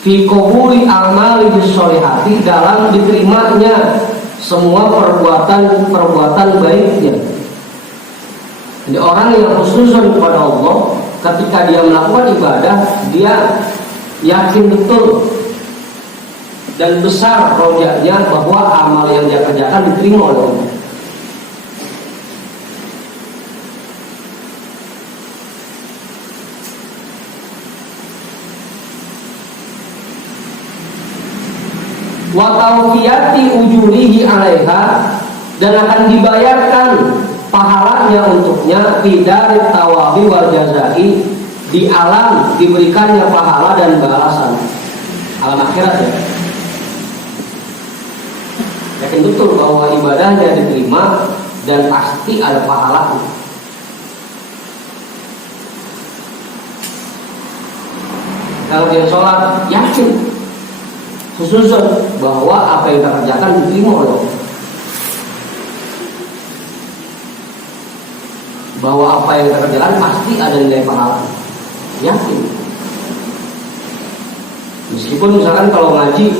fi qabuli a'malihi sholihati, dalam diterimanya semua perbuatan baiknya. Jadi orang yang khususun kepada Allah, ketika dia melakukan ibadah, dia yakin betul dan besar rojaknya bahwa amal yang dia kerjakan diterima oleh Allah. Wa tawfiyati ujurihi 'alaiha, dan akan dibayarkan pahalanya untuknya bidarit tawabi wal jazai, di alam diberikannya pahala dan balasan, alam akhirat ya. Yakin betul bahwa ibadahnya diterima dan pasti ada pahalanya. Kalau dia sholat, yakin khususun bahwa apa yang kita kerjakan diterima oleh Allah, bahwa apa yang kita kerjakan pasti ada nilai pahala, yakin. Meskipun misalkan kalau ngaji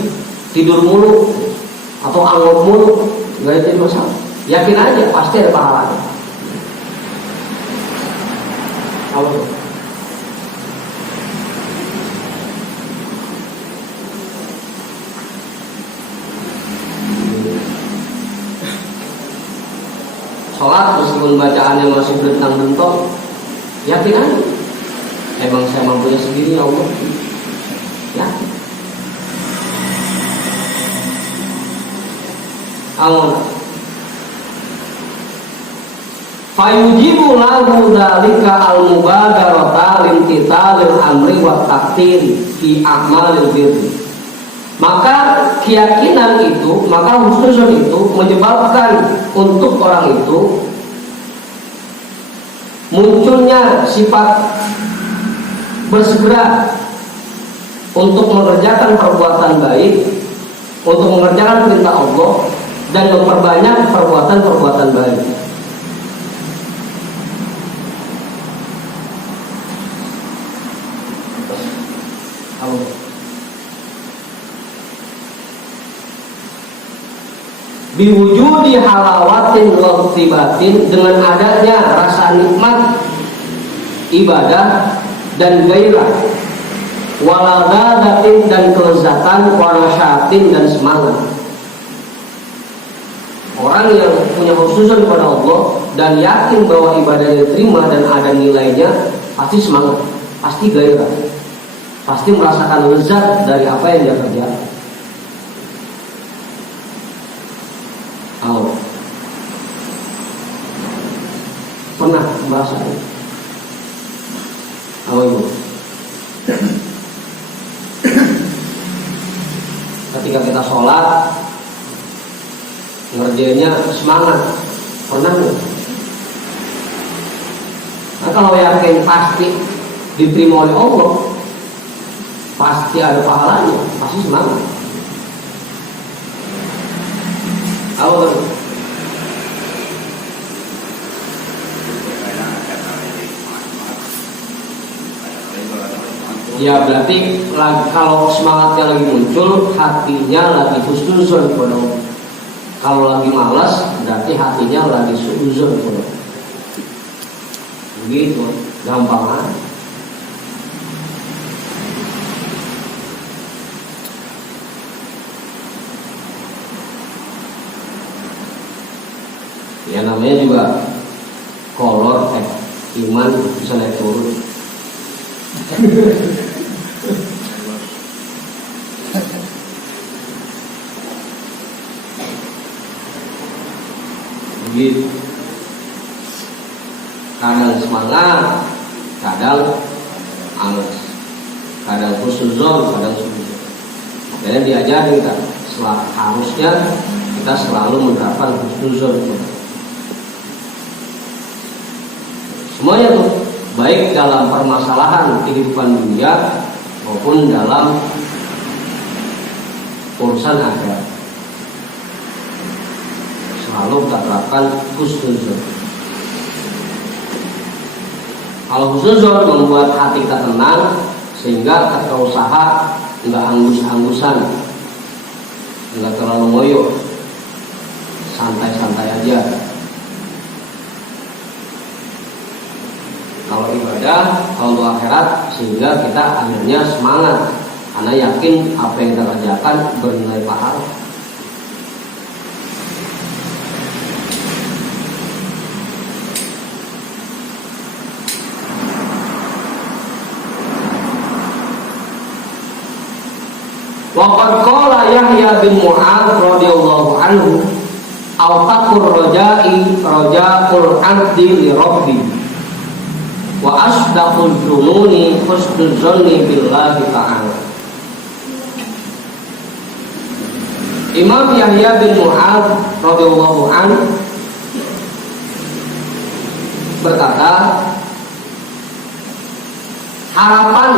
tidur mulu atau angop mulu, nggak jadi masalah. Yakin aja pasti ada pahalanya. Kalau sholat meskipun bacaannya masih bentang-bentok, yakin aja. Emang saya mampunya sendiri ya Allah. Yakin. Allah. Fayujibu lahu dzalika al-mubadarata limtitalil amri wa taqdir fi a'malil birri. Maka keyakinan itu, maka husnuzon itu menyebabkan untuk orang itu munculnya sifat bersegera untuk mengerjakan perbuatan baik, untuk mengerjakan perintah Allah dan memperbanyak perbuatan-perbuatan baik. Biwujudi halawatin wa tibatin, dengan adanya rasa nikmat ibadah dan gairah, waladadatin dan kelezatan, wanasyatin dan semangat. Orang yang punya khususan kepada Allah dan yakin bahwa ibadahnya diterima dan ada nilainya, pasti semangat, pasti gairah, pasti merasakan lezat dari apa yang dia kerjakan. Pernah merasa itu? Ibu? Ketika kita sholat, ngerjainnya semangat, pernah nggak? Nah, kalau yakin pasti diterima oleh Allah, pasti ada pahalanya, pasti semangat. Apa? Ya berarti kalau semangatnya lagi muncul, hatinya lagi husnuzon kepada Allah. Kalau lagi malas, berarti hatinya lagi suuzon kepada Allah. Begitu, gampang aja. Ya namanya juga kolor iman bisa naik turun. Begitu. Kadang semangat, kadang angus, kadang husnuzon, kadang suuzon. Makanya diajarin kan, harusnya kita selalu menerapkan husnuzon. Semuanya tuh, baik dalam permasalahan kehidupan dunia maupun dalam urusan agama, selalu kita terapkan husnuzon. Kalau husnuzon membuat hati kita tenang, sehingga ketika usaha nggak anggus-anggusan, nggak terlalu ngoyo, santai-santai aja. Kalau ibadah, kalau untuk akhirat, sehingga kita akhirnya semangat karena yakin apa yang kita kerjakan bernilai pahala. Waqad qala Yahya bin Mu'adz radhiyallahu anhu, "Awtaqur raja'i raja'ul 'abdi li rabbi. Wa asdaqul dzununi husnul dzanni billahi ta'ala." Imam Yahya bin Mu'adz radhiyallahu anhu berkata, harapan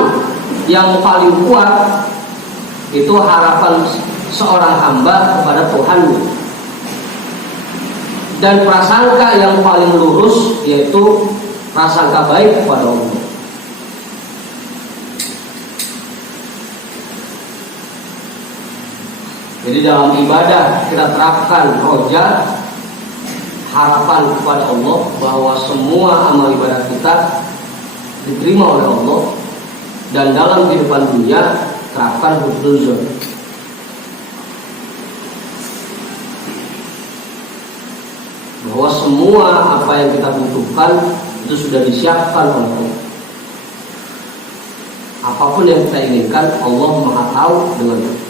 yang paling kuat itu harapan seorang hamba kepada Tuhannya, dan prasangka yang paling lurus yaitu prasangka baik kepada Allah. Jadi dalam ibadah kita terapkan roja, harapan kepada Allah bahwa semua amal ibadah kita diterima oleh Allah, dan dalam kehidupan dunia terapkan husnuzon. Bahwa semua apa yang kita butuhkan itu sudah disiapkan oleh Allah. Apapun yang kita inginkan, Allah Maha tahu dengannya.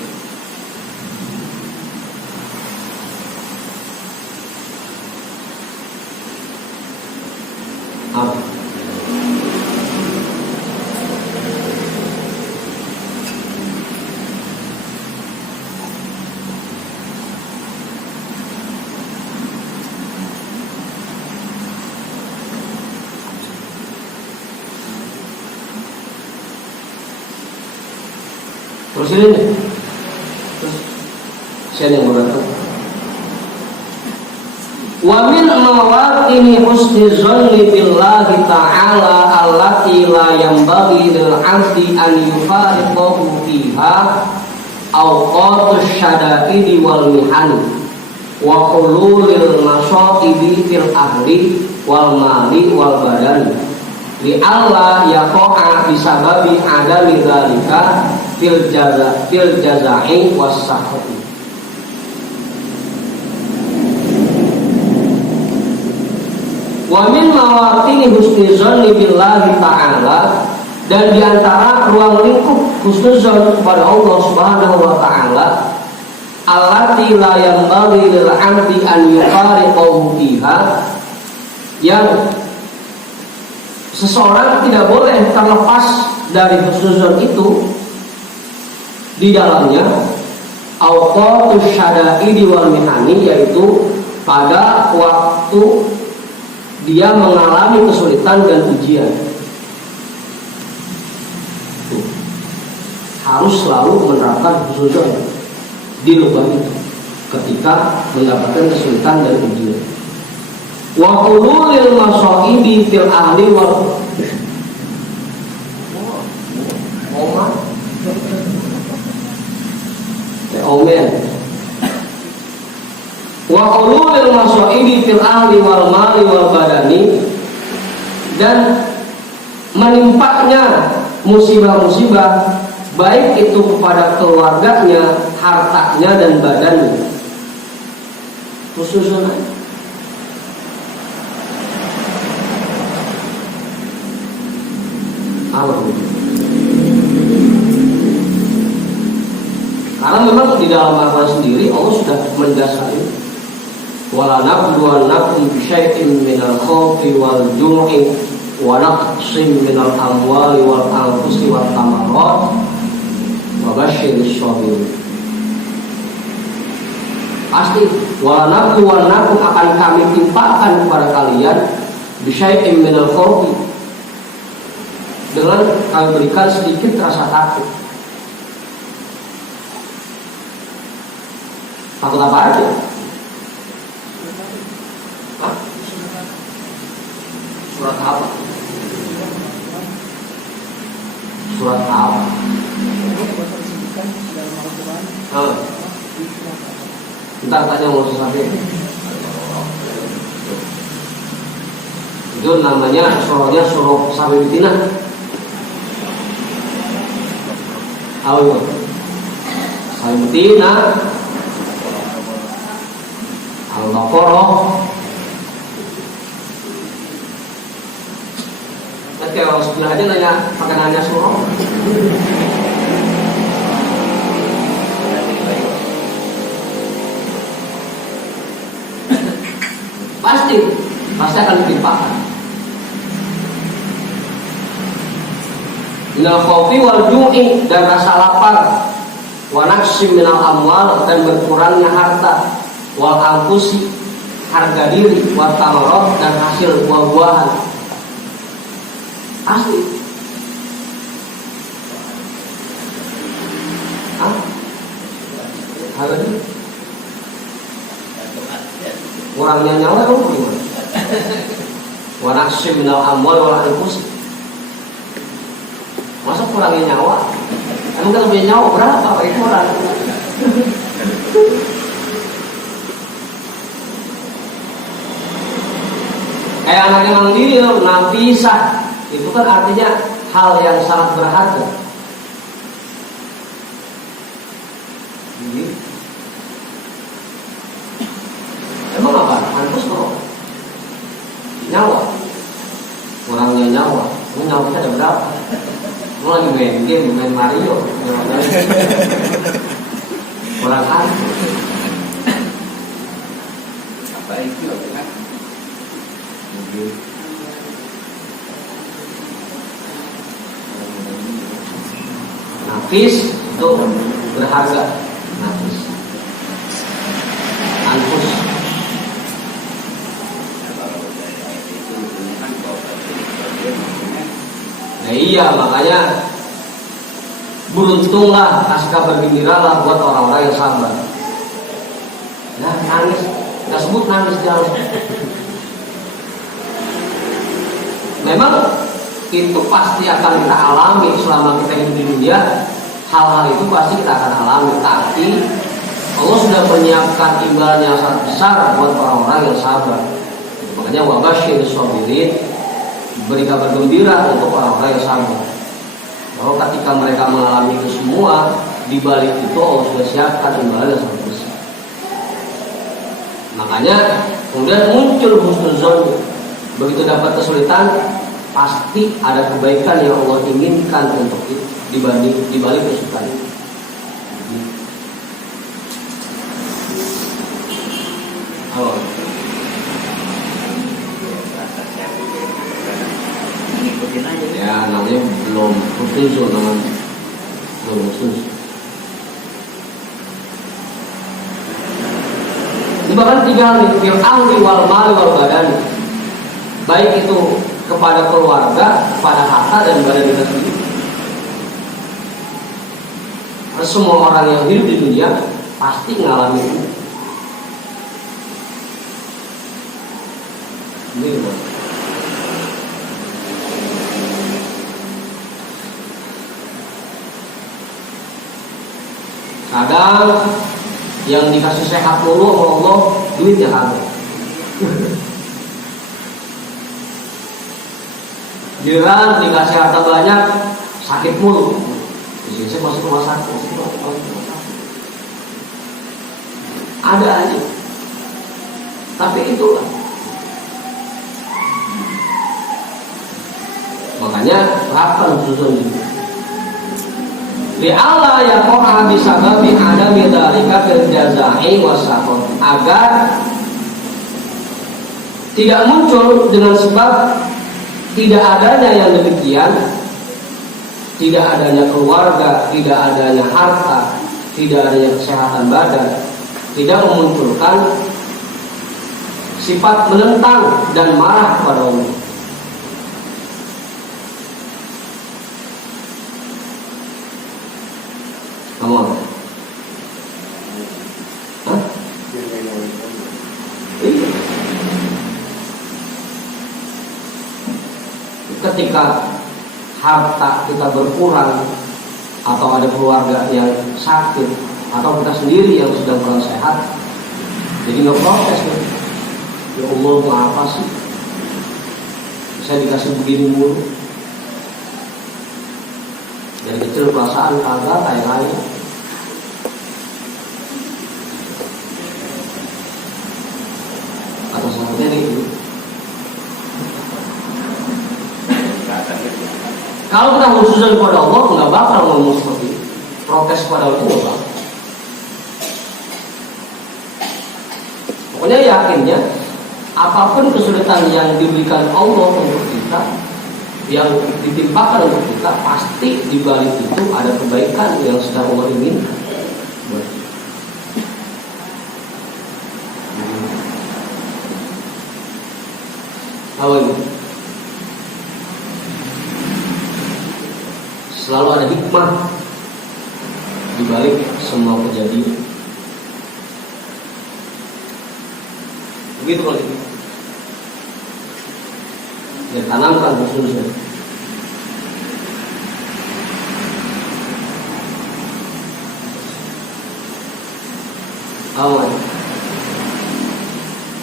Terus ini nih, terus saya yang berkata, wa min mawatini husni zanni billahi ta'ala allati la yanbaghi lil 'abdi an yufariqahu fiha awqatus syada'idi wal mihani wa hululil masaibi fil ahli wal mali wal badani li alla yaqa'a bisababi adami dzalika fil jaza'i was sahwi. Wa min mawatini husni zanni billahi ta'ala, dan diantara ruang lingkup husnuzon kepada Allah Subhanahu wa ta'ala allati la yanbaghi lil 'abdi an yufariqahu fiha, yang seseorang tidak boleh terlepas dari husnuzon itu di dalamnya, awqatus syada'idi wal mihani, yaitu pada waktu dia mengalami kesulitan dan ujian. Harus selalu menerapkan husnuzon di lubang itu ketika mendapatkan kesulitan dan ujian. Wa hululil masaibi fil ahli wal omen wa hululil masaibi fil ahli wal mali wal badani, dan menimpanya musibah-musibah baik itu kepada keluarganya, hartanya dan badannya. Khususnya karena memang di dalam Al-Quran sendiri Allah sudah menjasari wala nabluwannakum bisyai'in minal khawfi wal jum'i wa naqsin minal amwali wal anfusi wat thamarat wa basyiris sabirin. Pasti wala nabluwannakum akan kami timpakan kepada kalian bisyai'in minal khawfi, dengan kami berikan sedikit rasa takut. Takut apa aja? Hah? Surat apa? Surat apa? Ntar tanya mau sesuatu. Itu namanya surahnya surah Sabibitina. Ayo, Sabibitina, Al-Baqarah. Nanti kalau sebelah aja nanya, pakai nanya surah. Pasti akan ditimpakan. Minal khawfi wal ju'i, dan rasa lapar, wa naqsim minal amwal, dan berkurangnya harta, wal anfusi, harga diri, wa thamarat, dan hasil buah-buahan. Pasti. Harga diri. Kurangnya nyawa itu gimana? Wa naqsim minal amwal wal anfusi. Masa kurangnya nyawa? Emang kita punya nyawa berapa? Pak orang? Kayak anak yang mandiri, nafisah, itu kan artinya hal yang sangat berharga. Emang apa? Anfus bro, nyawa, orangnya nyawa. Nyawa kita ada berapa? Mau lagi main game, main Mario, orang anfus. Apa itu kan? Nafis itu berharga. Nafis, anfus. Nah, iya, makanya beruntunglah, kasih kabar gembiralah buat orang-orang yang sabar. Nah, nangis, nggak sebut nangis jauh. Memang itu pasti akan kita alami selama kita hidup di dunia. Hal-hal itu pasti kita akan alami. Tapi Allah sudah menyiapkan imbalan yang sangat besar buat orang-orang yang sabar. Makanya wabasyirus shabirin, beri kabar gembira untuk orang-orang yang sabar, bahwa ketika mereka mengalami itu semua, di balik itu Allah sudah siapkan imbalan yang sangat besar. Makanya kemudian muncul husnuzon. Begitu dapat kesulitan, pasti ada kebaikan yang Allah inginkan untuk itu di balik kesulitan itu. Halo. Ya, namanya belum khusus, namanya belum khusus. Ini bahkan tiga nih, fil amri wal mali wal badan, baik itu kepada keluarga, kepada harta dan badan kita sendiri. Semua orang yang hidup di dunia pasti mengalami ini. Ini kadang yang dikasih sehat mulu sama Allah, duitnya kagak. Giliran dikasih harta banyak, sakit mulu. Di sini masuk rumah sakit, ada aja. Tapi itulah. Makanya lakukan susun itu. Li Allah ya qara bi sababi adami dzalika fil jazaa'i wasaqat, agar tidak muncul dengan sebab tidak adanya yang demikian, tidak adanya keluarga, tidak adanya harta, tidak adanya kesehatan badan, tidak memunculkan sifat menentang dan marah kepada Allah. Kamu apa? Hah? Iya. Ketika harta kita berkurang, atau ada keluarga yang sakit, atau kita sendiri yang sedang kurang sehat, jadi nggak protes nih. Ya Allah, mau apa sih? Saya dikasih begini mulu. Dari kecil perasaan kagak kayak lain. Atau seharusnya nih. Kalau kita khususnya kepada Allah, nggak bakal ngomong seperti itu. Protes kepada Allah nggak bakal. Pokoknya yakinnya, apapun kesulitan yang diberikan Allah untuk kita, yang ditimpakan untuk kita, pasti di balik itu ada kebaikan yang sedang Allah inginkan. Tahu ini? Selalu ada hikmah di balik semua kejadian. Begitu kalau itu. Ya, tanamkan khususnya. Awan.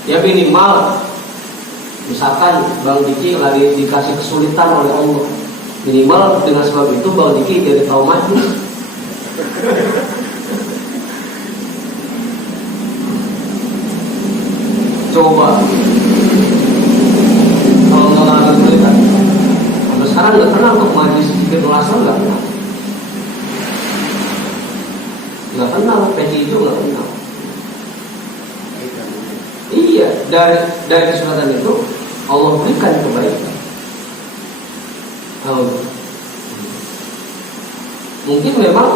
Ya minimal, misalkan Bang Diki lagi dikasih kesulitan oleh Allah, minimal dengan sebab itu Bang Diki jadi tahu majlis. Coba kalau nggak ada kesulitan, sampai sekarang nggak pernah untuk majlis sedikit ulasan, nggak kenal, peci itu nggak kenal. Iya, dari kesempatan itu Allah berikan kebaikan. Mungkin memang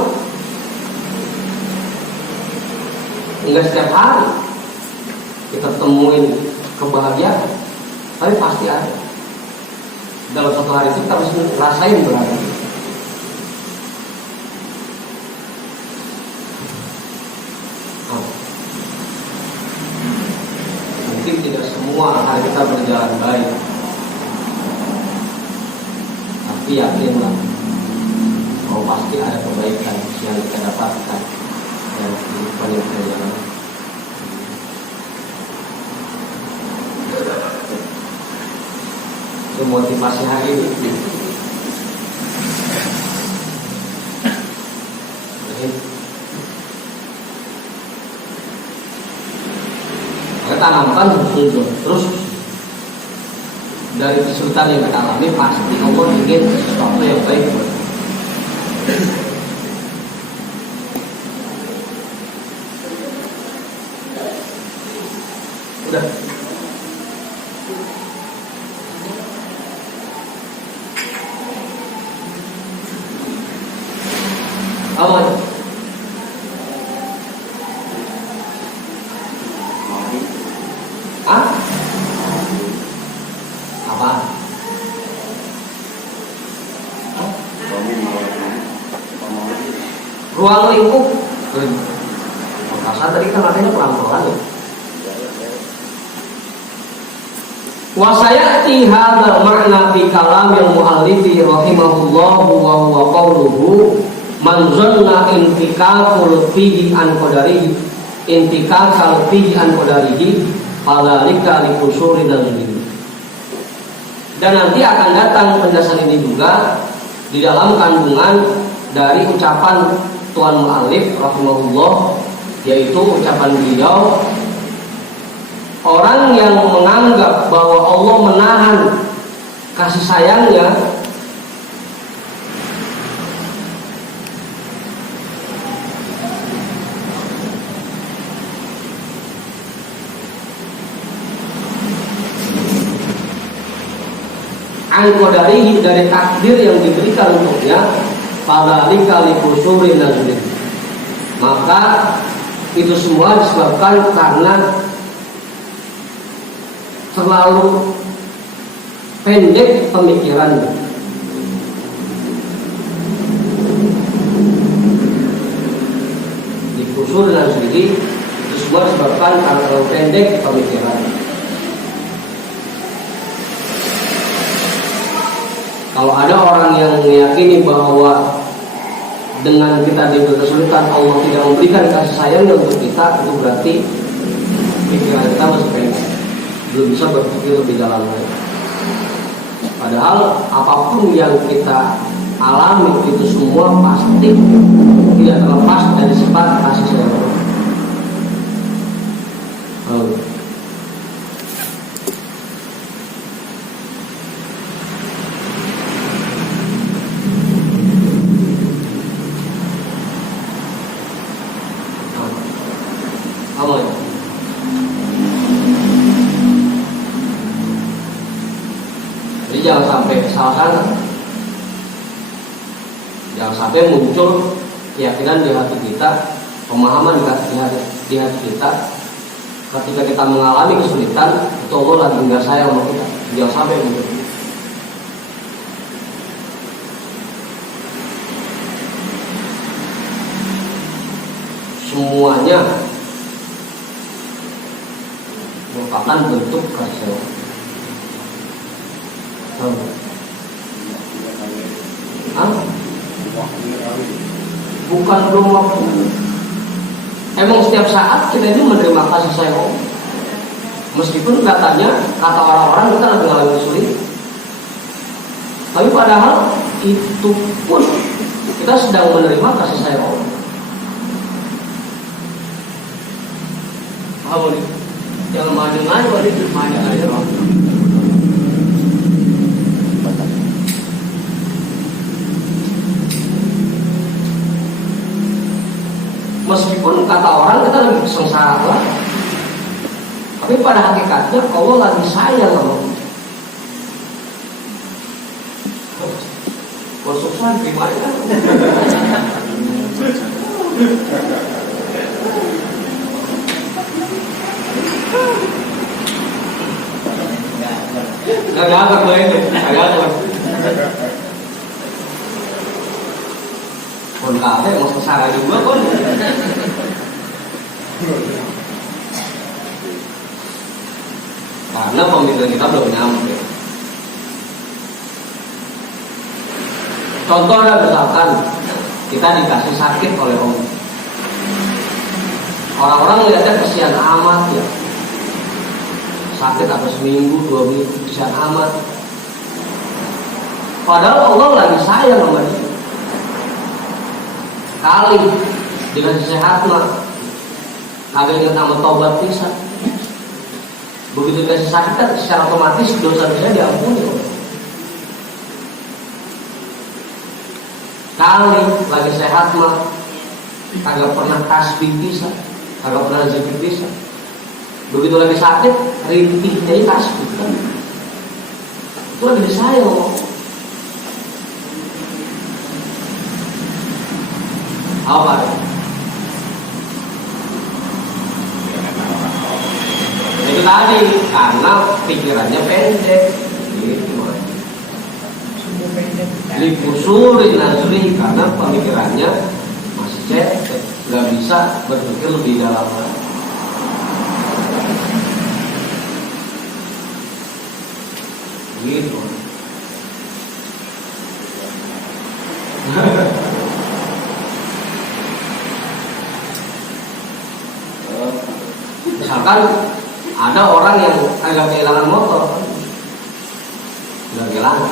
enggak setiap hari kita temuin kebahagiaan, tapi pasti ada. Dalam satu hari itu kita mesti rasain berada. Mungkin tidak semua hari kita berjalan baik, tapi yakinlah bahwa pasti ada kebaikan yang kita dapatkan dan kehidupan yang kita jalani. Itu motivasi hari ini. Kita tanamkan terus dari kesulitan yang kita alami, pasti Allah ingin sesuatu yang baik buat kita. Udah. Awal. Apa? Ruang lingkup. Perasaan tadi kan katanya pelan-pelan ya. Wa sayati hadzal ma'na fi kalam yang muallifi rahimahullahu wa huwa qawluhu man zanna intikakul fihi an qadarihi intikakal fihi an qadarihi fadzalika li kusuri dzalimi. Dan nanti akan datang penjelasan ini juga di dalam kandungan dari ucapan Tuan Mu'allif rahimahullah, yaitu ucapan beliau, orang yang menganggap bahwa Allah menahan kasih sayangnya angkodarihi dari takdir yang diberikan untuknya, fadzalika likusuri nazli, maka itu semua disebabkan karena terlalu pendek pemikirannya. Likusuri nazli itu semua disebabkan karena terlalu pendek pemikirannya. Kalau ada orang yang meyakini bahwa dengan kita diberi kesulitan Allah tidak memberikan kasih sayangnya untuk kita, itu berarti pikiran kita masih pendek, belum bisa berpikir lebih dalam lagi. Padahal apapun yang kita alami itu semua pasti tidak terlepas dari sifat kasih sayang Allah. Jadi jangan sampai salah sana, jangan sampai muncul keyakinan di hati kita, pemahaman di hati kita, ketika kita mengalami kesulitan itu Allah lagi nggak sayang sama kita. Jangan sampai muncul. Semuanya merupakan bentuk kasih sayang. Bukan belum waktu. Emang setiap saat kita ini menerima kasih sayang Allah. Meskipun katanya, kata orang-orang kita lagi ngalamin kesulitan, tapi padahal itu pun kita sedang menerima kasih sayang Allah. Paham nih? Jangan maju-maju, maju-maju. Meskipun kata orang kita lagi sengsara lah, tapi pada hakikatnya Allah lagi sayang sama kita. Konstruksi gimana kan? Agak boleh, agak. Kon kafe mau sengsara juga kon. Karena pemikiran kita belum nyampe. Contohnya misalkan kita dikasih sakit oleh Allah. Orang-orang melihatnya kesian amat ya. Sakit atau seminggu, 2 minggu, kesian amat. Padahal Allah lagi sayang sama dia. Kali dikasih sehat mah kagak ingat nama taubat bisa. Begitu dikasih sakit kan secara otomatis dosa-dosa diampuni. Kali lagi sehat mah kagak pernah tasbih bisa, kagak pernah zikir bisa. Begitu lagi sakit rintih jadi tasbih kan. Itu lagi disayang. Apa? Itu tadi karena pikirannya pendek, gitu. Lipusurin nazri karena pemikirannya masih cetek, nggak bisa berpikir lebih dalam lagi. Gitu. Misalkan ada orang yang agak kehilangan motor, udah kehilangan,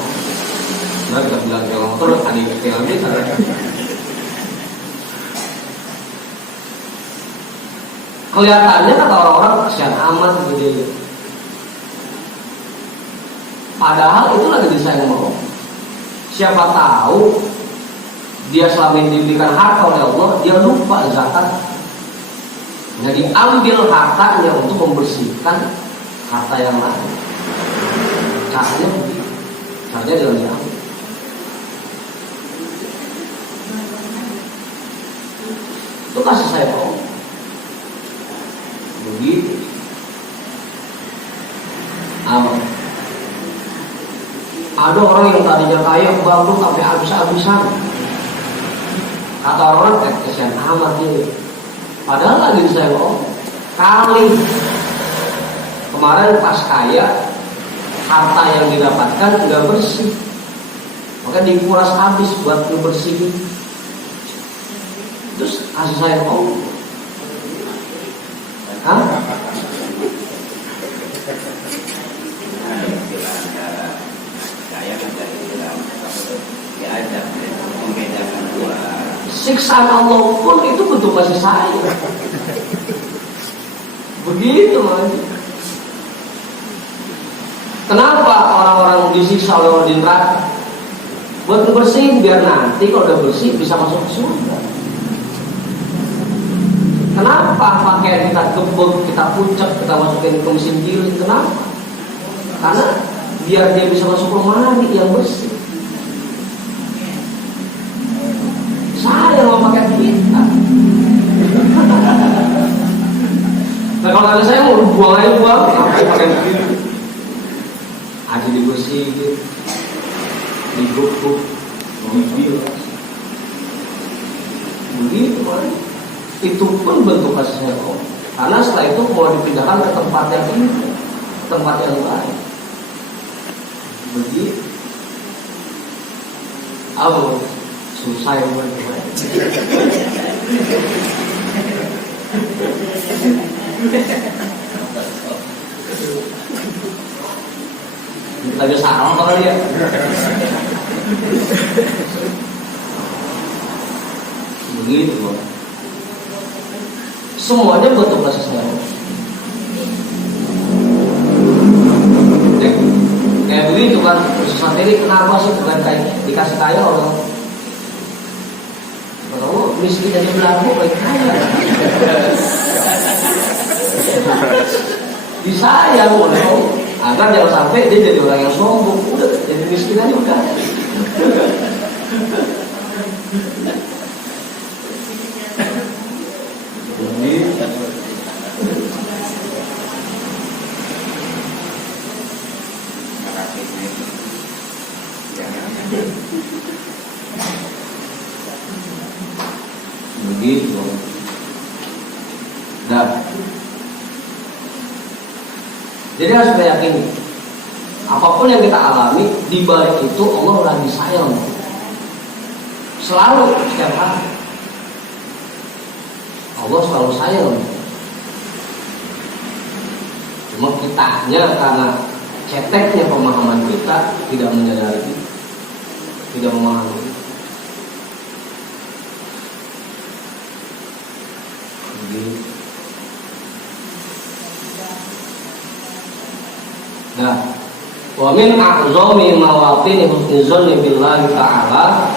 udah kita bilang kehilangan motor, tadi kehilangan kita. Kelihatannya kata orang-orang kesian amat gitu. Padahal itu lagi disayang Allah. Siapa tahu dia selama ini diberikan harta oleh Allah, dia lupa zakat. Jadi ambil hartanya untuk membersihkan harta yang lain. Caranya begitu. Caranya jangan diambil. Itu kasih sayang Allah. Begitu. Aman. Ada orang yang tadinya kaya bangkrut sampai habis-habisan. Kata orang kesian amat ini. Padahal lagi disayang Allah. Kali kemarin pas kaya, harta yang didapatkan nggak bersih, maka dikuras habis buat ngebersihin. Terus kasih sayang Allah. Hah? Siksaan Allah pun itu bentuk kasih sayang. Begitu lagi. Kenapa orang-orang disiksa oleh Allah di neraka? Buat ngebersihin biar nanti kalau udah bersih bisa masuk ke surga. Kenapa pakaian kita kebut, kita puncak, kita masukin ke mesin giling? Kenapa? Karena biar dia bisa masuk ke lemari yang bersih. Saya mau pakai kita. Nah kalau ada saya mau buang aja buang, pakai kita. Aja dibersihin, digubuk, dibil. Begitu kan? Itu pun bentuk kasih sayang Allah. Karena setelah itu mau dipindahkan ke tempat yang ini, tempat yang lain. Begitu. Apa? Susah yang buat Lagi salah kali ya. Begitu Bang. Semuanya butuh kasih sayang. Kayak begitu kan, susah ini kenapa sih bukan kayak dikasih kaya orang? Kalau miskin jadi belagu baik kaya. Disayang oleh agar jangan sampai dia jadi orang yang sombong, udah jadi miskin aja udah. Begitu. Nah, jadi harus kita yakini apapun yang kita alami di balik itu Allah lagi sayang. Selalu setiap hari Allah selalu sayang. Cuma kitanya karena ceteknya pemahaman kita tidak menyadari, tidak memahami. Nah, wa min a'zami mawatin husni dzanni billahi ta'ala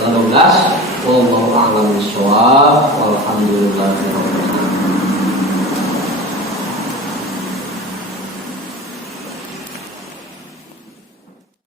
12 wallahu a'lam bishawab walhamdulillahi